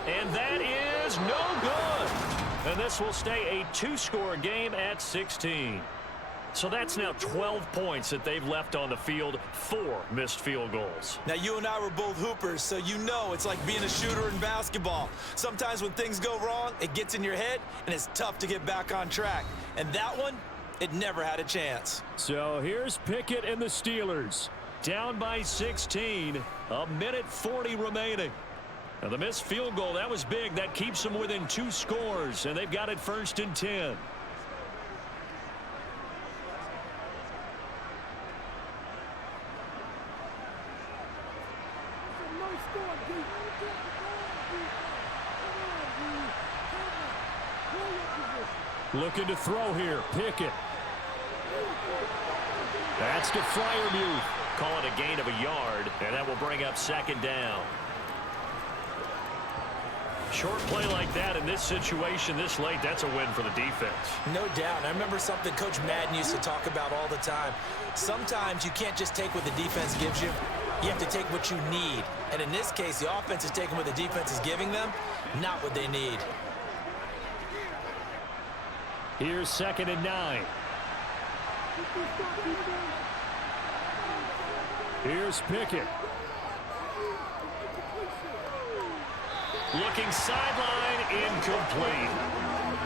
And that is no good. And this will stay a 2-score game at 16. So that's now 12 points that they've left on the field, 4 missed field goals. Now, you and I were both hoopers, so you know it's like being a shooter in basketball. Sometimes when things go wrong, it gets in your head, and it's tough to get back on track. And that one, it never had a chance. So here's Pickett and the Steelers. Down by 16, a minute 40 remaining. Now the missed field goal, that was big. That keeps them within 2 scores, and they've got it 1st and 10. Looking to throw here. Pickett. That's to Freiermuth. Call it a gain of a yard, and that will bring up second down. Short play like that in this situation this late, that's a win for the defense. No doubt. I remember something Coach Madden used to talk about all the time. Sometimes you can't just take what the defense gives you. You have to take what you need. And in this case, the offense is taking what the defense is giving them, not what they need. Here's 2nd and 9. Here's Pickett. Looking sideline, incomplete.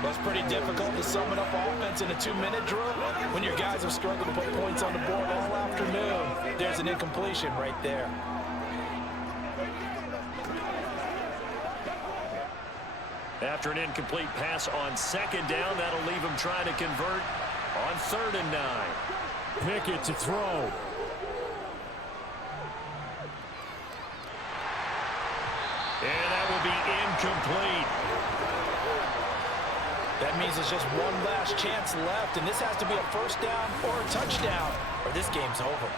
Well, it's pretty difficult to sum it up offense in a 2-minute drill when your guys have struggled to put points on the board all afternoon. There's an incompletion right there. After an incomplete pass on 2nd down, that'll leave him trying to convert on 3rd and 9. Pickett to throw. And that will be incomplete. That means there's just one last chance left, and this has to be a first down or a touchdown, or this game's over.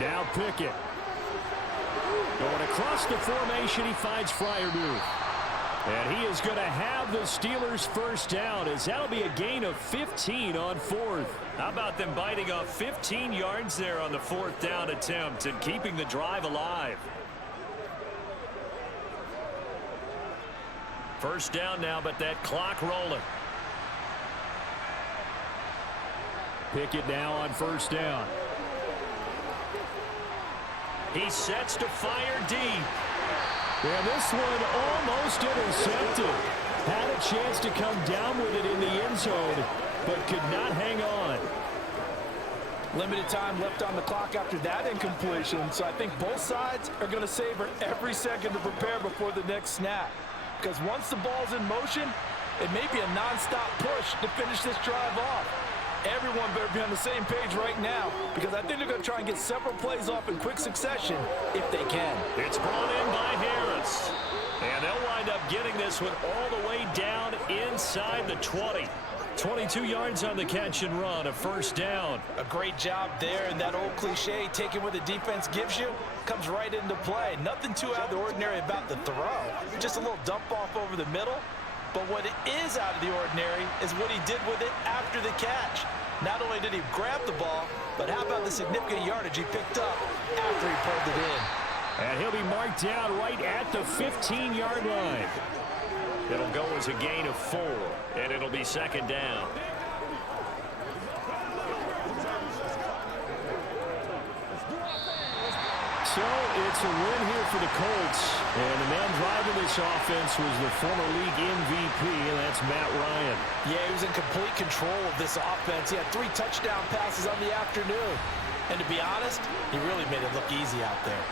Now Pickett. Going across the formation, he finds Freiermuth. And he is going to have the Steelers first down, as that'll be a gain of 15 on 4th. How about them biting off 15 yards there on the 4th down attempt and keeping the drive alive? First down now, but that clock rolling. Pickett now on 1st down. He sets to fire deep. And this one almost intercepted. Had a chance to come down with it in the end zone, but could not hang on. Limited time left on the clock after that incompletion, so I think both sides are going to savor every second to prepare before the next snap. Because once the ball's in motion, it may be a nonstop push to finish this drive off. Everyone better be on the same page right now, because I think they're going to try and get several plays off in quick succession if they can. It's brought in by Harris. And they'll wind up getting this one all the way down inside the 20. 22 yards on the catch and run, a first down. A great job there, and that old cliche, taking what the defense gives you, comes right into play. Nothing too out of the ordinary about the throw. Just a little dump off over the middle. But what is out of the ordinary is what he did with it after the catch. Not only did he grab the ball, but how about the significant yardage he picked up after he pulled it in. And he'll be marked down right at the 15-yard line. It'll go as a gain of 4, and it'll be 2nd down. So it's a win here for the Colts. And the man driving this offense was the former league MVP, and that's Matt Ryan. Yeah, he was in complete control of this offense. He had 3 touchdown passes on the afternoon. And to be honest, he really made it look easy out there.